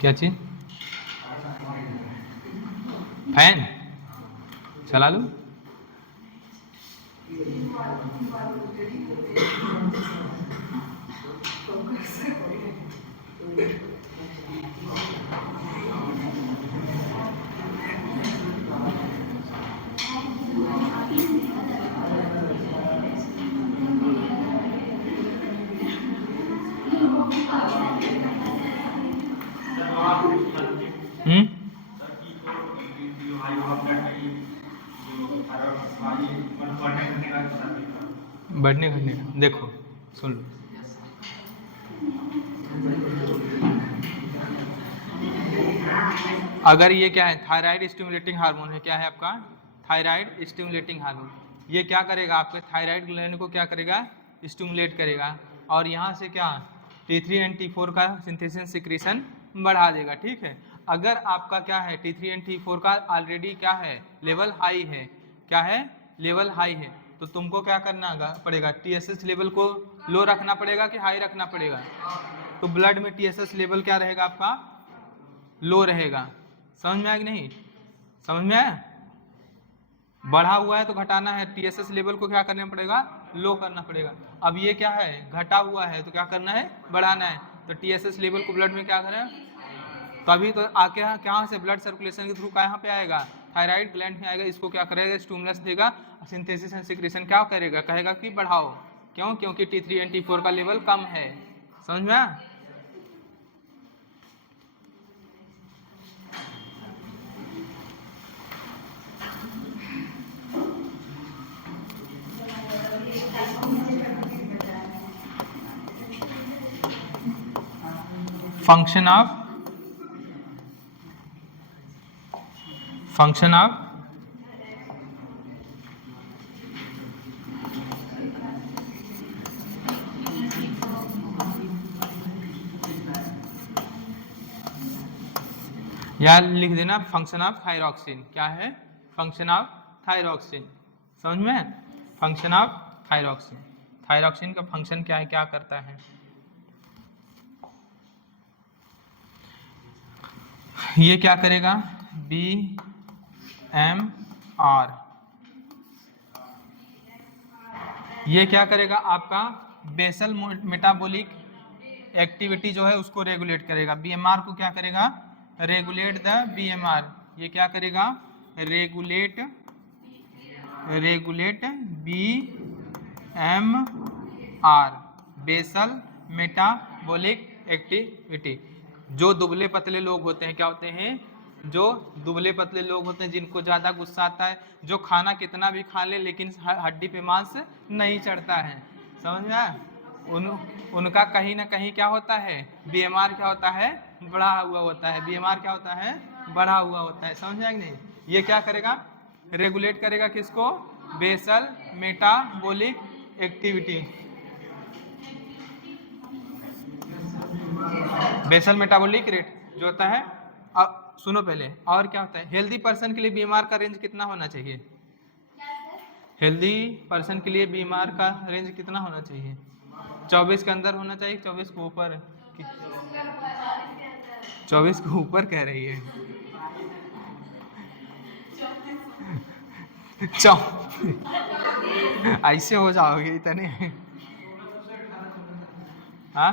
क्या चीज? फैन चला लूं? बढ़ने घटने का देखो, सुन लो। अगर ये क्या है? थायराइड स्टिमुलेटिंग हार्मोन है। क्या है आपका? Thyroid stimulating hormone. ये क्या करेगा? आपके थायराइड ग्लैंड को क्या करेगा? स्टिमुलेट करेगा। और यहाँ से क्या? T3 एंड T4 का सिंथेसिस सिक्रेशन बढ़ा देगा। ठीक है। अगर आपका क्या है? T3 एंड T4 का ऑलरेडी क्या है? लेवल हाई है। क्या है? लेवल हाई है। तो तुमको क्या करना पड़ेगा? TSH लेवल को लो रखना पड़ेगा कि हाई रखना पड़ेगा? तो ब्लड में TSH लेवल क्या रहेगा आपका? लो रहेगा। समझ में आया कि नहीं? समझ में आया? बढ़ा हुआ है तो घटाना है। TSH लेवल को क्या करना पड़ेगा? लो करना पड़ेगा। अब ये क्या है? घटा हुआ है तो क्या करना है? बढ़ाना है। तो TSH लेवल को ब्लड में क्या करें? तभी तो आके कहाँ से? ब्लड सर्कुलेशन के थ्रू कहाँ पे आएगा? थायराइड ग्लैंड में आएगा। इसको क्या करेगा? स्टिमुलस देगा। सिंथेसिस एंड सिक्रेशन क्या करेगा? कहेगा कि बढ़ाओ। क्यों? क्योंकि T3 एंड T4 का लेवल कम है। समझ में आया? function of यार लिख देना फंक्शन ऑफ थायरॉक्सिन। क्या है? Function of thyroxine. समझ में? Function of thyroxine. थायरॉक्सिन का फंक्शन क्या है? क्या करता है? ये क्या करेगा, BMR, ये क्या करेगा आपका बेसल मेटाबॉलिक एक्टिविटी जो है उसको रेगुलेट करेगा। BMR को क्या करेगा, रेगुलेट द BMR, ये क्या करेगा, regulate BMR, basal metabolic activity. जो दुबले पतले लोग होते हैं, क्या होते हैं, जो दुबले पतले लोग होते हैं, जिनको ज़्यादा गुस्सा आता है, जो खाना कितना भी खा ले लेकिन हड्डी पे मांस नहीं चढ़ता है, समझ में आया? उनका कहीं ना कहीं क्या होता है, BMR क्या होता है, बढ़ा हुआ होता है। BMR क्या होता है, बढ़ा हुआ होता है, समझ आया कि नहीं? ये क्या करेगा, रेगुलेट करेगा किसको, basal metabolic activity. Basal metabolic rate जो होता है, अब सुनो पहले, और क्या होता है, हेल्दी पर्सन के लिए BMR का रेंज कितना होना चाहिए, हेल्दी पर्सन के लिए BMR का रेंज कितना होना चाहिए, 24 के अंदर होना चाहिए, 24 के ऊपर, 24 के ऊपर कह रही है, ऐसे हो जाओगे इतने, हाँ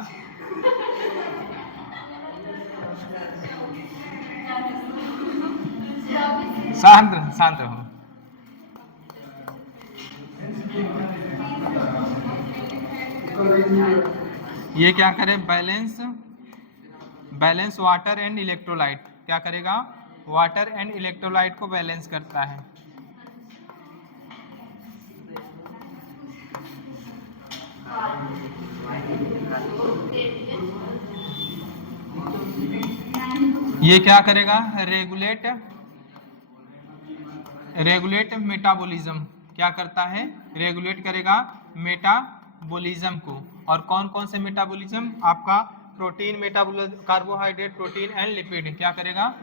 शांत रहो। ये क्या करे, बैलेंस वाटर एंड इलेक्ट्रोलाइट, क्या करेगा, वाटर एंड इलेक्ट्रोलाइट को बैलेंस करता है। ये क्या करेगा, रेगुलेट मेटाबॉलिज्म, क्या करता है, रेगुलेट करेगा मेटाबॉलिज्म को। और कौन कौन से मेटाबॉलिज्म, आपका protein metabolism, carbohydrate, protein and lipid, क्या करेगा,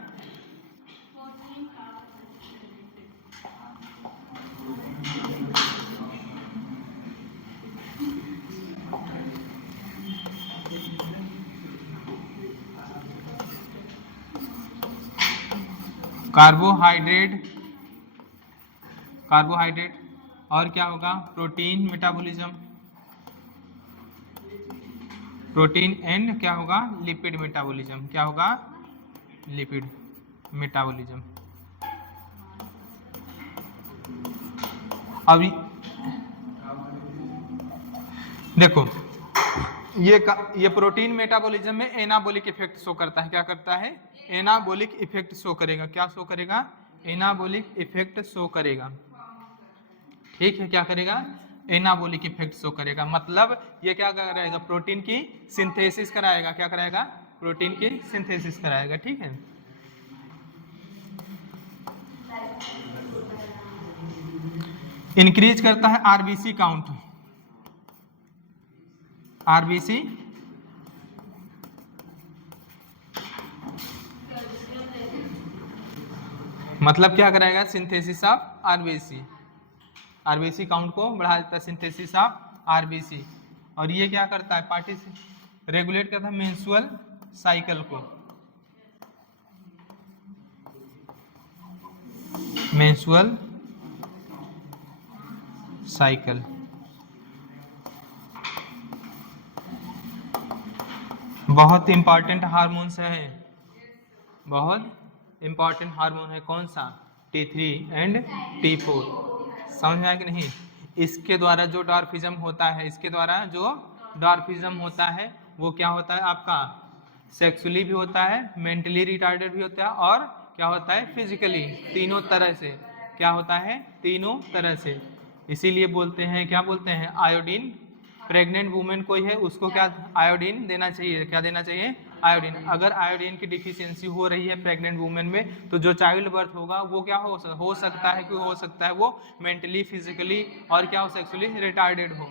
कार्बोहाइड्रेट, और क्या होगा, प्रोटीन मेटाबॉलिज्म, प्रोटीन एंड क्या होगा, लिपिड मेटाबॉलिज्म, क्या होगा, लिपिड मेटाबॉलिज्म। अभी देखो, ये प्रोटीन मेटाबॉलिज्म में एनाबॉलिक इफेक्ट शो करता है, क्या करता है, एनाबॉलिक इफेक्ट शो करेगा, क्या शो करेगा, एनाबॉलिक इफेक्ट शो करेगा, ठीक है, क्या करेगा, एनाबॉलिक इफेक्ट शो करेगा। मतलब ये क्या कराएगा, प्रोटीन की सिंथेसिस कराएगा, क्या कराएगा, प्रोटीन की सिंथेसिस कराएगा, ठीक है। इंक्रीज करता है आरबीसी काउंट, आरबीसी मतलब क्या कराएगा, synthesis of RBC, RBC count को बढ़ा देता है, सिंथेसिस ऑफ आरबीसी। और ये क्या करता है, रेगुलेट करता है मेंस्ट्रुअल साइकिल को, मेंस्ट्रुअल साइकिल। बहुत इंपॉर्टेंट हार्मोन्स है, बहुत इंपॉर्टेंट हार्मोन है, कौन सा, T3 एंड T4, समझ में आया कि नहीं? इसके द्वारा जो डॉर्फिज्म होता है, इसके द्वारा जो डॉर्फिज्म होता है वो क्या होता है, आपका सेक्सुअली भी होता है, मेंटली रिटार्डेड भी होता है, और क्या होता है, फिजिकली, तीनों तरह से, क्या होता है, तीनों तरह से। इसीलिए बोलते हैं, क्या बोलते हैं, आयोडीन, प्रेग्नेंट वुमेन कोई है उसको क्या आयोडीन देना चाहिए, क्या देना चाहिए, आयोडीन। अगर आयोडीन की डिफिशियंसी हो रही है प्रेग्नेंट वुमेन में, तो जो चाइल्ड बर्थ होगा वो क्या हो सकता है कि हो सकता है वो मेंटली, फिजिकली और क्या हो, सेक्सुअली रिटार्डेड हो।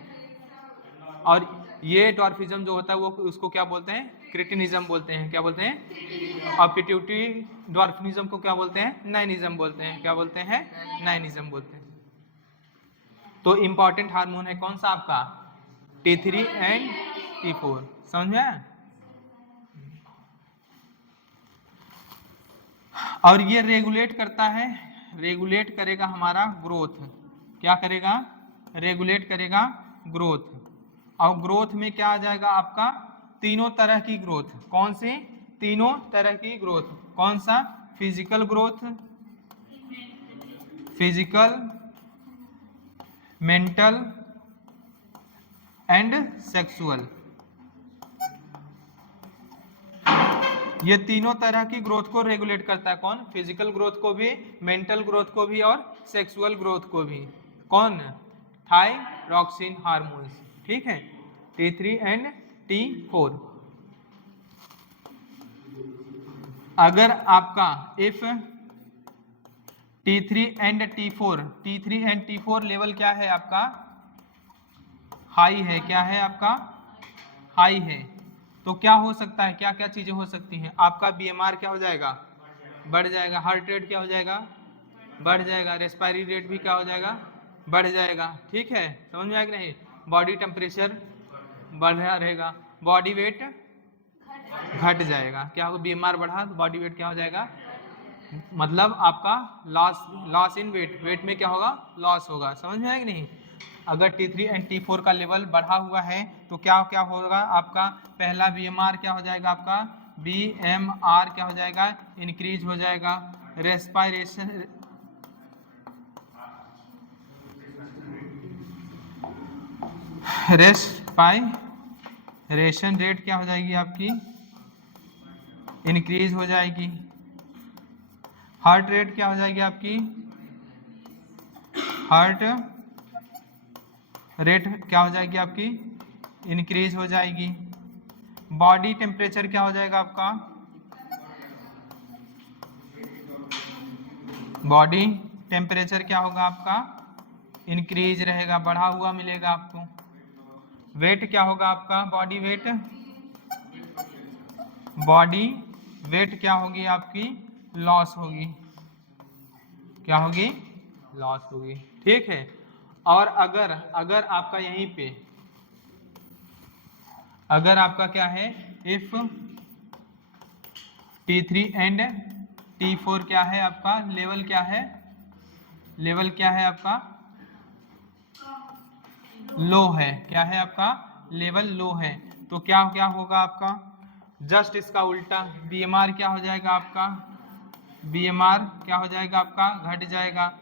और ये डॉर्फिज्म जो होता है वो उसको क्या बोलते हैं, क्रिटिनिज्म बोलते हैं, क्या बोलते हैं। और पिट्यूटरी डॉर्फिनिज्म को क्या बोलते हैं, नाइनिज्म बोलते हैं, क्या बोलते हैं, नाइनिज्म बोलते हैं। तो इंपॉर्टेंट हार्मोन है कौन सा आपका, T3 एंड T4, समझ में आया? और ये रेगुलेट करता है, रेगुलेट करेगा हमारा ग्रोथ। क्या करेगा? रेगुलेट करेगा ग्रोथ। और ग्रोथ में क्या आ जाएगा आपका? तीनों तरह की ग्रोथ। कौन सी? तीनों तरह की ग्रोथ। कौन सा? Physical growth, physical, mental and sexual. ये तीनों तरह की ग्रोथ को रेगुलेट करता है। कौन? फिजिकल ग्रोथ को भी, मेंटल ग्रोथ को भी और सेक्सुअल ग्रोथ को भी। कौन? Thyroxine hormones. ठीक है, T3 एंड T4। अगर आपका if T3 and T4 level क्या है आपका? हाई है। क्या है आपका? हाई है। तो क्या हो सकता है? क्या क्या चीजें हो सकती हैं? आपका BMR क्या हो जाएगा? बढ़ जाएगा। हार्ट रेट क्या हो जाएगा? बढ़ जाएगा। रेस्पिरेटरी रेट भी क्या हो जाएगा? बढ़ जाएगा। ठीक है, समझ में आएगा नहीं? बॉडी टेम्परेचर बढ़ रहा रहेगा। बॉडी वेट घट जाएगा। क्या होगा? BMR बढ़ा तो बॉडी वेट क्या हो जाएगा? मतलब आपका लॉस इन वेट, वेट में क्या होगा? लॉस होगा। समझ में आएगा नहीं? अगर T3 एंड T4 का लेवल बढ़ा हुआ है तो क्या क्या होगा आपका? पहला BMR क्या हो जाएगा आपका? BMR क्या हो जाएगा? इंक्रीज हो जाएगा। रेस्पिरेशन रेट क्या हो जाएगी आपकी? इंक्रीज हो जाएगी। हार्ट रेट क्या हो जाएगी आपकी? हार्ट रेट क्या हो जाएगी आपकी? इंक्रीज हो जाएगी। बॉडी टेम्परेचर क्या हो जाएगा आपका? बॉडी टेम्परेचर क्या होगा आपका? इंक्रीज रहेगा, बढ़ा हुआ मिलेगा आपको। वेट क्या होगा आपका? बॉडी वेट क्या होगी आपकी? लॉस होगी। क्या होगी? लॉस होगी। ठीक है। और अगर आपका यहीं पे अगर आपका क्या है? इफ T3 एंड T4 क्या है आपका? लेवल क्या है? लेवल क्या है आपका? लो है। क्या है आपका? लेवल लो है। तो क्या क्या होगा आपका? जस्ट इसका उल्टा BMR क्या हो जाएगा आपका? BMR क्या हो जाएगा आपका? घट जाएगा।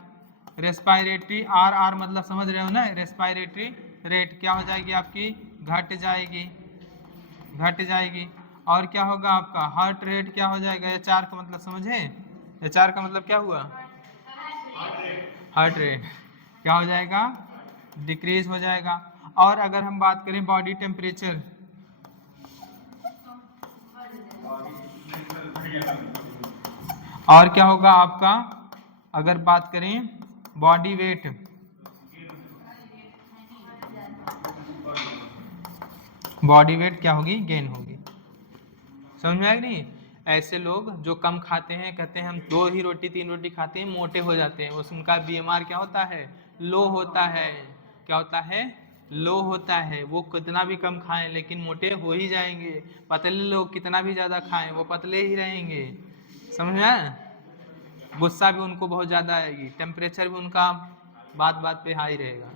रेस्पिरेटरी RR मतलब समझ रहे हो ना? रेस्पिरेटरी रेट क्या हो जाएगी आपकी? घट जाएगी, घट जाएगी। और क्या होगा आपका? हार्ट रेट क्या हो जाएगा? HR का मतलब समझे? HR का मतलब क्या हुआ? हार्ट रेट क्या हो जाएगा? डिक्रीज हो जाएगा। और अगर हम बात करें बॉडी टेम्परेचर, और क्या होगा आपका? अगर बात करें बॉडी वेट, बॉडी वेट क्या होगी? गेन होगी। समझ में आएगा नहीं? ऐसे लोग जो कम खाते हैं, कहते हैं हम 2 ही रोटी 3 रोटी खाते हैं, मोटे हो जाते हैं। उनका BMR क्या होता है? लो होता है। क्या होता है? लो होता है। वो कितना भी कम खाएं लेकिन मोटे हो ही जाएंगे। पतले लोग कितना भी ज़्यादा खाएं वो पतले ही रहेंगे। समझ में आया? गुस्सा भी उनको बहुत ज़्यादा आएगी, टेम्परेचर भी उनका बात बात पे हाई रहेगा।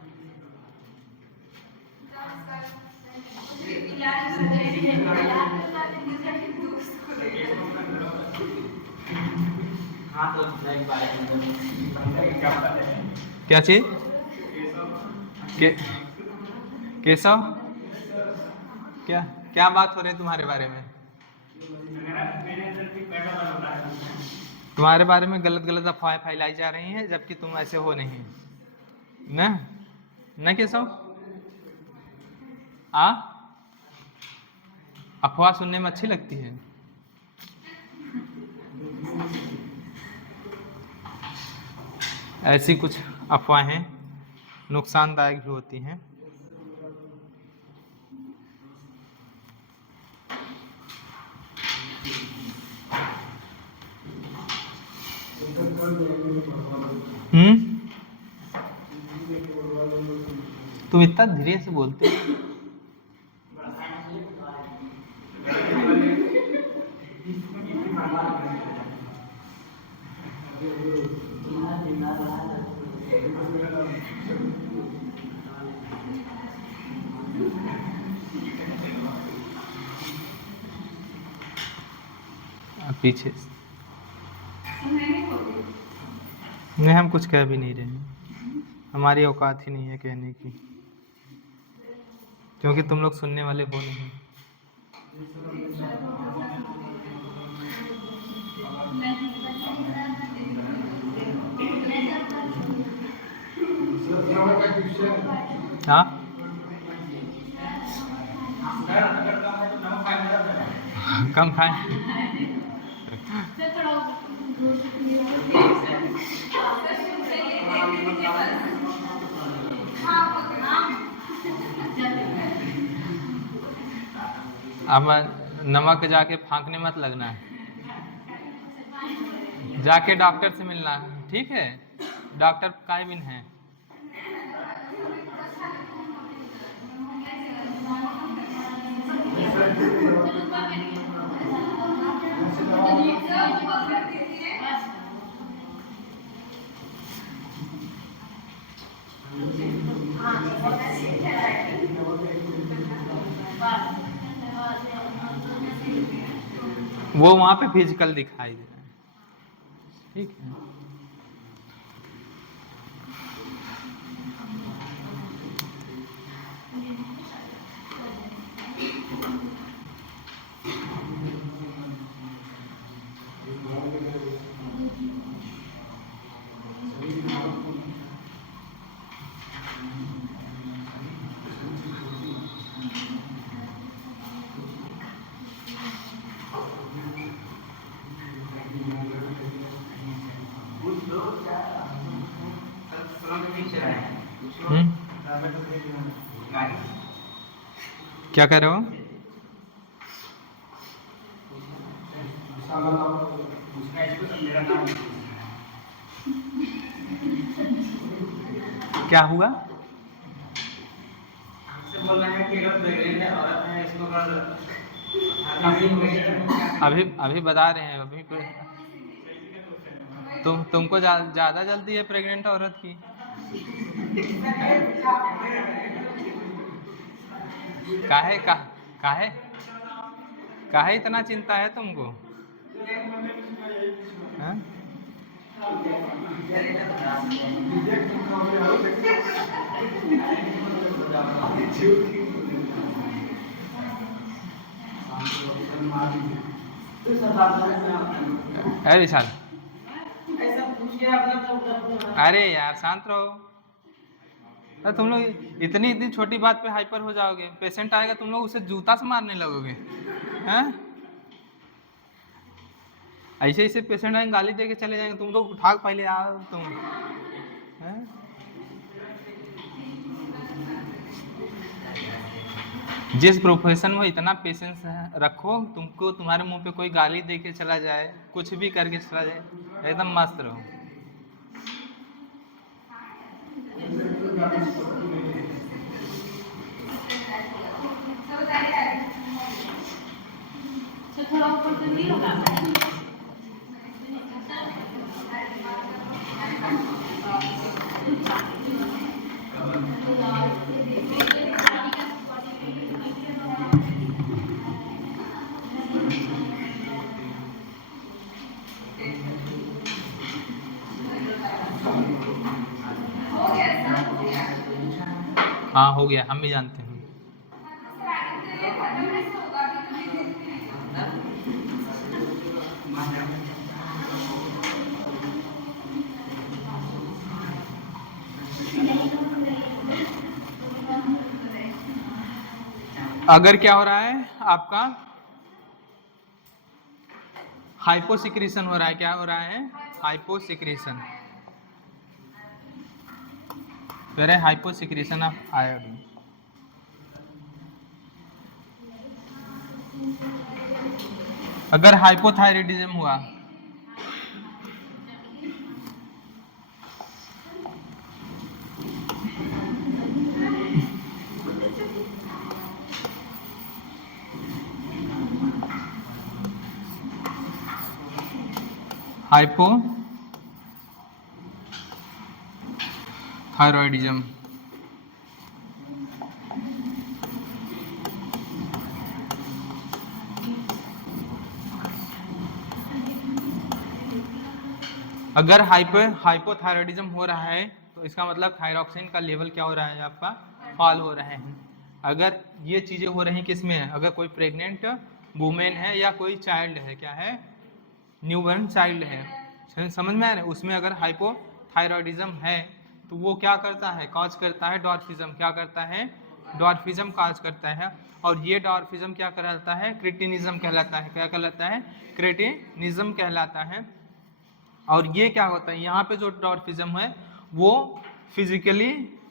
क्या चीज? केशव? क्या क्या बात हो रही है तुम्हारे बारे में? तुम्हारे बारे में गलत गलत अफवाहें फैलाई जा रही हैं, जबकि तुम ऐसे हो नहीं ना केशव? अफवाह सुनने में अच्छी लगती है। ऐसी कुछ अफवाहें नुकसानदायक भी होती हैं। तुम इतना धीरे से बोलते हो। तुम्हारा दिमाग पीछे से। नहीं, हम कुछ कह भी नहीं रहे हैं, हमारी औकात ही नहीं है कहने की, क्योंकि तुम लोग सुनने वाले हो नहीं। हाँ, कम खाए। अब नमक जाके फाँकने मत लगना है, जाके डॉक्टर से मिलना है, ठीक है? डॉक्टर काय बिन है। वो वहाँ पे फिजिकल दिखाई दे रहा है, ठीक है? क्या कह रहे हो? क्या हुआ? बोल रहे हैं कि अगर प्रेग्नेंट है औरत है इसको अभी बता रहे हैं, अभी तुमको ज्यादा जल्दी है प्रेग्नेंट औरत की। काहे काहे काहे इतना चिंता है तुमको? हाँ? अरे विशाल, अरे यार शांत रहो। अरे तुम लोग इतनी छोटी बात पे हाइपर हो जाओगे, पेशेंट आएगा तुम लोग उसे जूता से मारने लगोगे, हैं? ऐसे पेशेंट आएंगे गाली दे के चले जाएंगे, तुम लोग उठा पहले आओ तुम, हैं? जिस प्रोफेशन में इतना पेशेंस रखो, तुमको तुम्हारे मुंह पे कोई गाली दे के चला जाए, कुछ भी करके चला जाए, एकदम मस्त रहो। थोड़ा ऊपर से नहीं होगा। हाँ हो गया, हम भी जानते हैं। अगर क्या हो रहा है आपका, हाइपोसिक्रीशन हो रहा है, क्या हो रहा है? Hyposecretion, very hyposecretion of iodine. अगर हाइपोथायराइडिज्म हुआ, हाइपो थायरॉइडिज्म। अगर हाइपोथायरॉइडिज्म हो रहा है तो इसका मतलब थायरॉक्सिन का लेवल क्या हो रहा है आपका, फॉल हो रहे हैं। अगर ये चीजें हो रही किस में, अगर कोई प्रेग्नेंट वुमेन है या कोई चाइल्ड है, क्या है, न्यूबॉर्न चाइल्ड है, समझ में आ रहा है, उसमें अगर हाइपोथायरॉइडिज्म है तो वो क्या करता है, कॉज करता है डॉर्फिज्म। क्या करता है, डॉर्फिज्म कॉज करता है। और ये डॉर्फिज्म क्या कहलाता है, क्रिटिनिज्म कहलाता है। क्या कहलाता है, क्रिटिनिज्म कहलाता है। और ये क्या होता है, यहाँ पे जो डॉर्फिज्म है वो फिजिकली,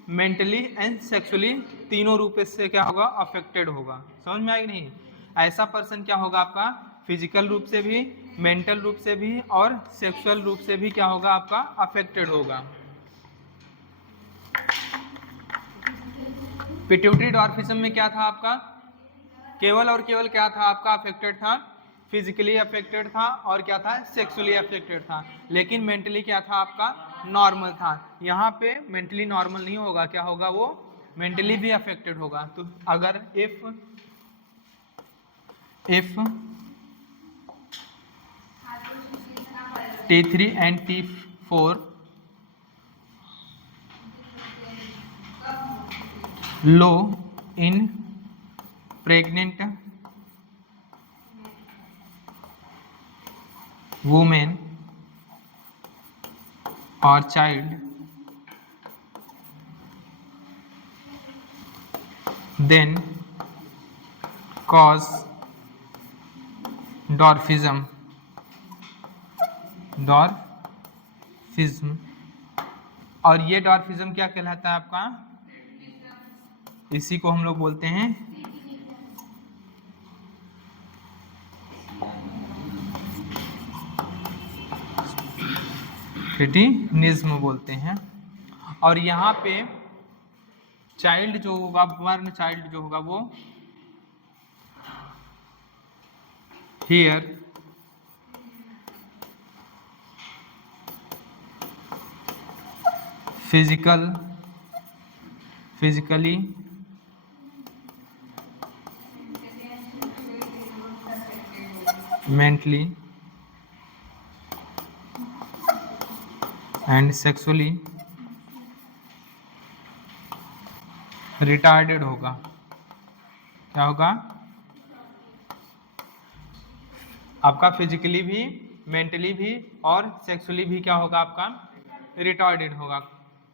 मेंटली एंड सेक्सुअली तीनों रूप से क्या होगा, अफेक्टेड होगा। समझ में आई नहीं? ऐसा पर्सन क्या होगा आपका, फिजिकल रूप से भी, मेंटल रूप से भी और सेक्सुअल रूप से भी क्या होगा आपका, अफेक्टेड होगा। पिट्यूटरी डॉर्फिज्म में क्या था आपका, केवल और केवल क्या था आपका, अफेक्टेड था, फिजिकली अफेक्टेड था और क्या था, सेक्सुअली अफेक्टेड था। लेकिन मेंटली क्या था आपका, नॉर्मल था। यहाँ पे मेंटली नॉर्मल नहीं होगा, क्या होगा, वो मेंटली भी अफेक्टेड होगा। तो अगर if T3 and T4 low in pregnant woman or child, then cause डॉर्फिज्म। और ये डॉर्फिज्म क्या कहलाता है आपका, इसी को हम लोग बोलते हैं क्रिटिनिज्म बोलते हैं। और यहाँ पे चाइल्ड जो होगा, बर्न चाइल्ड जो होगा वो here physically mentally and sexually retarded होगा। क्या होगा आपका, फिजिकली भी, मेंटली भी और सेक्सुअली भी क्या होगा आपका, रिटार्डेड होगा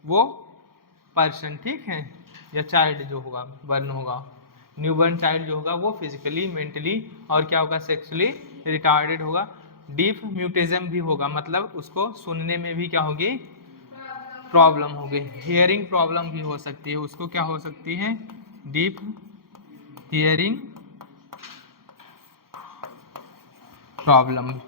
वो पर्सन, ठीक है, या चाइल्ड जो होगा, बर्न होगा, न्यूबॉर्न चाइल्ड जो होगा वो फिजिकली, मेंटली और क्या होगा, सेक्सुअली रिटार्डेड होगा। डीप म्यूटिज्म भी होगा, मतलब उसको सुनने में भी क्या होगी, प्रॉब्लम होगी, हियरिंग प्रॉब्लम भी हो सकती है, उसको क्या हो सकती है, डीप हियरिंग प्रॉब्लम।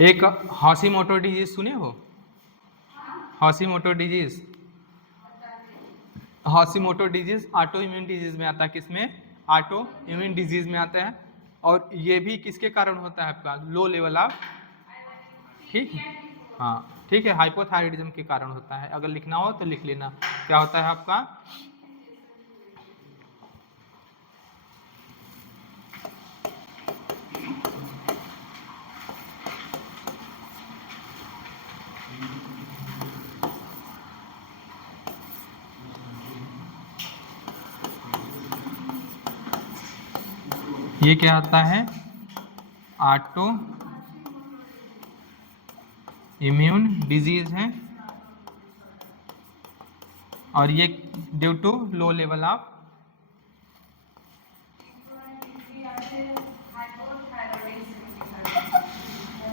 एक हाशिमोटो डिजीज सुने हो, Hashimoto disease, Hashimoto disease auto immune disease में आता है, किसमें, ऑटो इम्यून डिजीज में आता है। और ये भी किसके कारण होता है आपका, लो लेवल ऑफ, ठीक है, हाँ ठीक है, हाइपोथायरॉइडिज्म के कारण होता है। अगर लिखना हो तो लिख लेना, क्या होता है आपका, ये क्या आता है, ऑटो इम्यून डिजीज है। और ये due to low level of,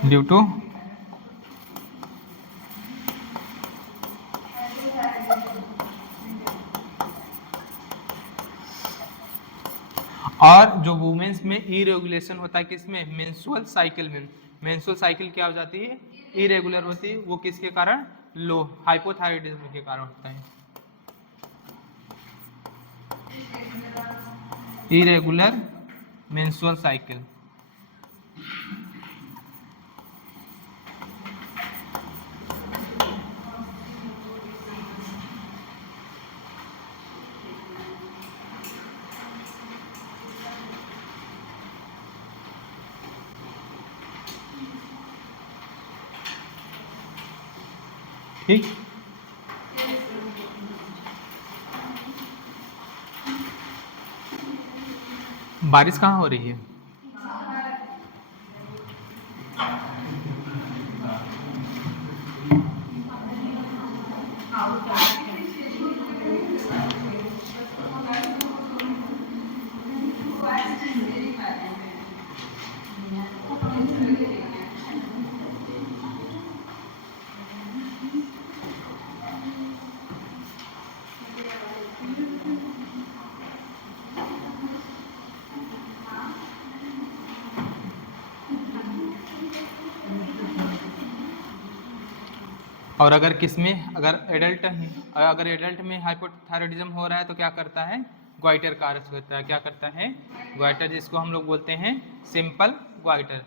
due to और जो वुमेन्स में इरेगुलेशन होता है किसमें, मेंस्ट्रुअल साइकिल में। मेंस्ट्रुअल साइकिल क्या हो जाती है, इरेगुलर होती है। वो किसके कारण, लो हाइपोथायराइडिज्म के कारण होता है, इरेगुलर मेंस्ट्रुअल साइकिल। ठीक, बारिश कहाँ हो रही है? और अगर किसमें, अगर एडल्ट में हाइपोथायराइडिज्म हो रहा है तो क्या करता है, ग्वाइटर कार्य करता है। क्या करता है, ग्वाइटर, जिसको हम लोग बोलते हैं सिंपल ग्वाइटर।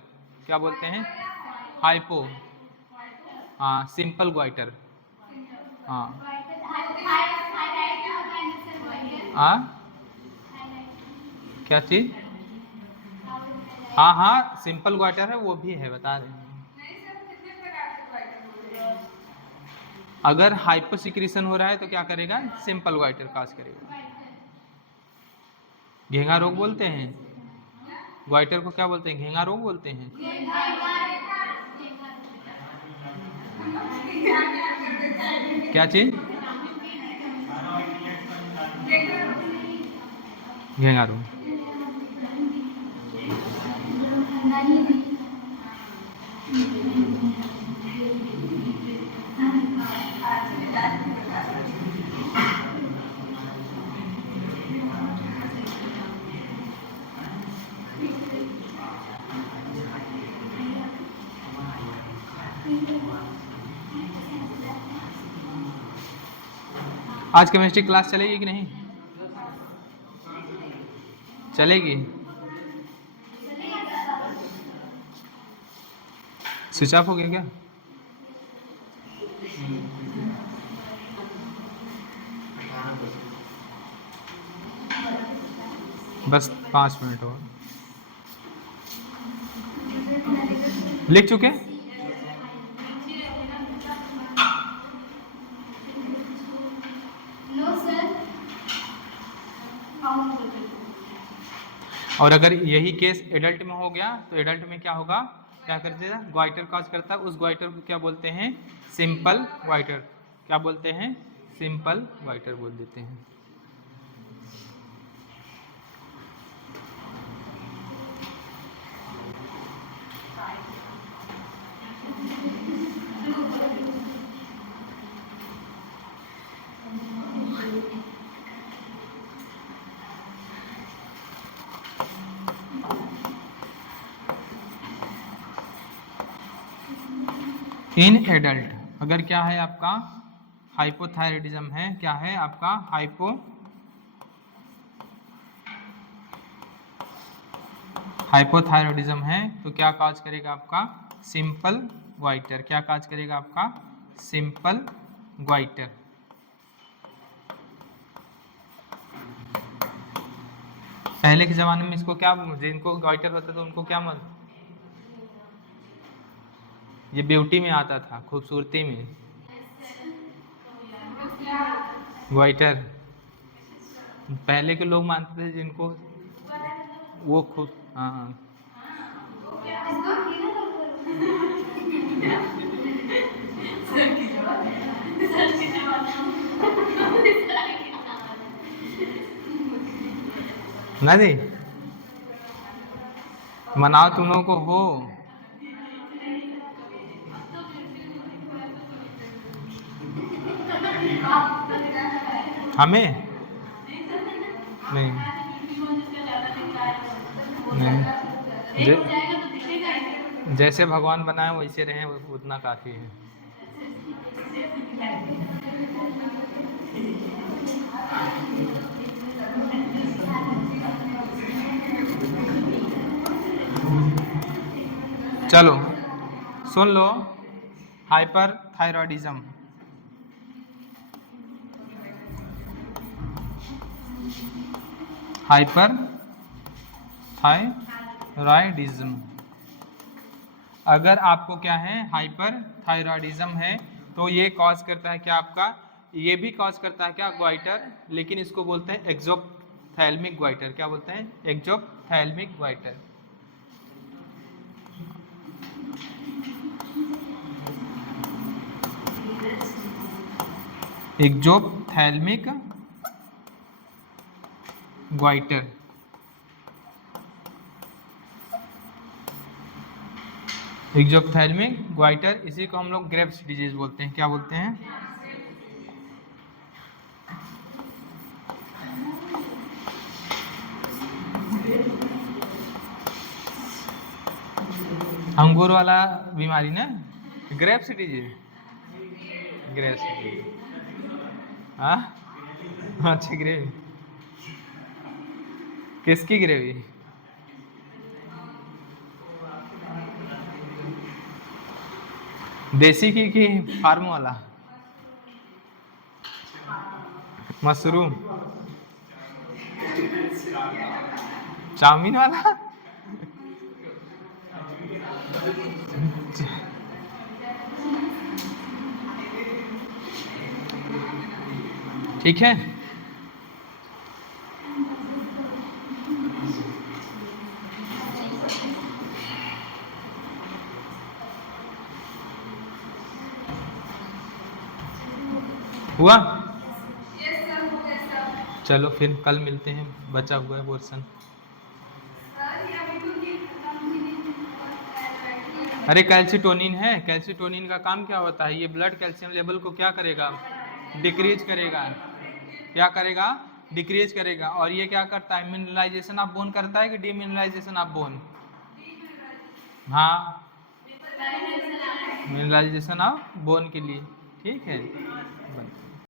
क्या बोलते हैं, हाइपो, हाँ सिंपल ग्वाइटर, हाँ हाँ क्या चीज, हाँ हाँ सिंपल ग्वाइटर है, वो भी है, बता रहे हैं। अगर हाइपोसिक्रीशन हो रहा है तो क्या करेगा, सिंपल ग्वाइटर काज करेगा। घेंगा रोग बोलते हैं, ग्वाइटर को क्या बोलते हैं, घेंगा रोग बोलते हैं। क्या चीज, घेंगा रोग। आज केमिस्ट्री क्लास चलेगी कि नहीं, चलेगी? स्विच ऑफ हो गया क्या? बस 5 मिनट और लिख चुके। और अगर यही केस एडल्ट में हो गया तो एडल्ट में क्या होगा, क्या करते हैं, ग्वाइटर कॉज करता है। उस ग्वाइटर को क्या बोलते हैं, सिंपल ग्वाइटर। क्या बोलते हैं, सिंपल ग्वाइटर बोल देते हैं। इन एडल्ट अगर क्या है आपका, हाइपोथायराइडिज्म है, क्या है आपका, हाइपोथायराइडिज्म है, तो क्या काज करेगा आपका, सिंपल ग्वाइटर। क्या काज करेगा आपका, सिंपल ग्वाइटर। पहले के जमाने में इसको क्या, जिनको ग्वाइटर होता था उनको क्या मत, ये ब्यूटी में आता था, खूबसूरती में, ग्वाइटर। पहले के लोग मानते थे जिनको वो खुद, हाँ नहीं मनाओ तुम लोगों को हो, हमें नहीं। नहीं जैसे भगवान बनाए वैसे रहें उतना काफ़ी है। चलो सुन लो, हाइपर थायरॉयडिज्म। हाइपर थायरॉयडिज्म, अगर आपको क्या है हाइपर थायरॉयडिज्म है तो ये कॉज करता है क्या आपका, ये भी कॉज करता है क्या ग्वाइटर, लेकिन इसको बोलते हैं एक्सोप्थैल्मिक ग्वाइटर। क्या बोलते हैं? Exophthalmic goitre. Exophthalmic goitre. Exophthalmic goitre, इसी को हम लोग ग्रेव्स डिजीज बोलते हैं। क्या बोलते हैं? अंगूर वाला बीमारी ना, ग्रेव्स डिजीज। ग्रेव्स डिजीज, हाँ अच्छा ग्रेवी, किसकी ग्रेवी? देसी की कि फार्म वाला? मशरूम चाउमीन वाला? ठीक है। हुआ? यस सर, हो गया सर। चलो फिर कल मिलते हैं, बचा हुआ है पोर्शन। सर ये अभी तो ये खत्म ही नहीं हुआ। अरे कैल्सीटोनिन है, कैल्सीटोनिन का काम क्या होता है? ये ब्लड कैल्शियम लेवल को क्या करेगा? डिक्रीज करेगा। क्या करेगा? डिक्रीज करेगा। और ये क्या करता है? मिनरलाइजेशन ऑफ बोन करता है कि डीमिनरलाइजेशन ऑफ बोन? हाँ, मिनरलाइजेशन ऑफ बोन के लिए। ठीक है।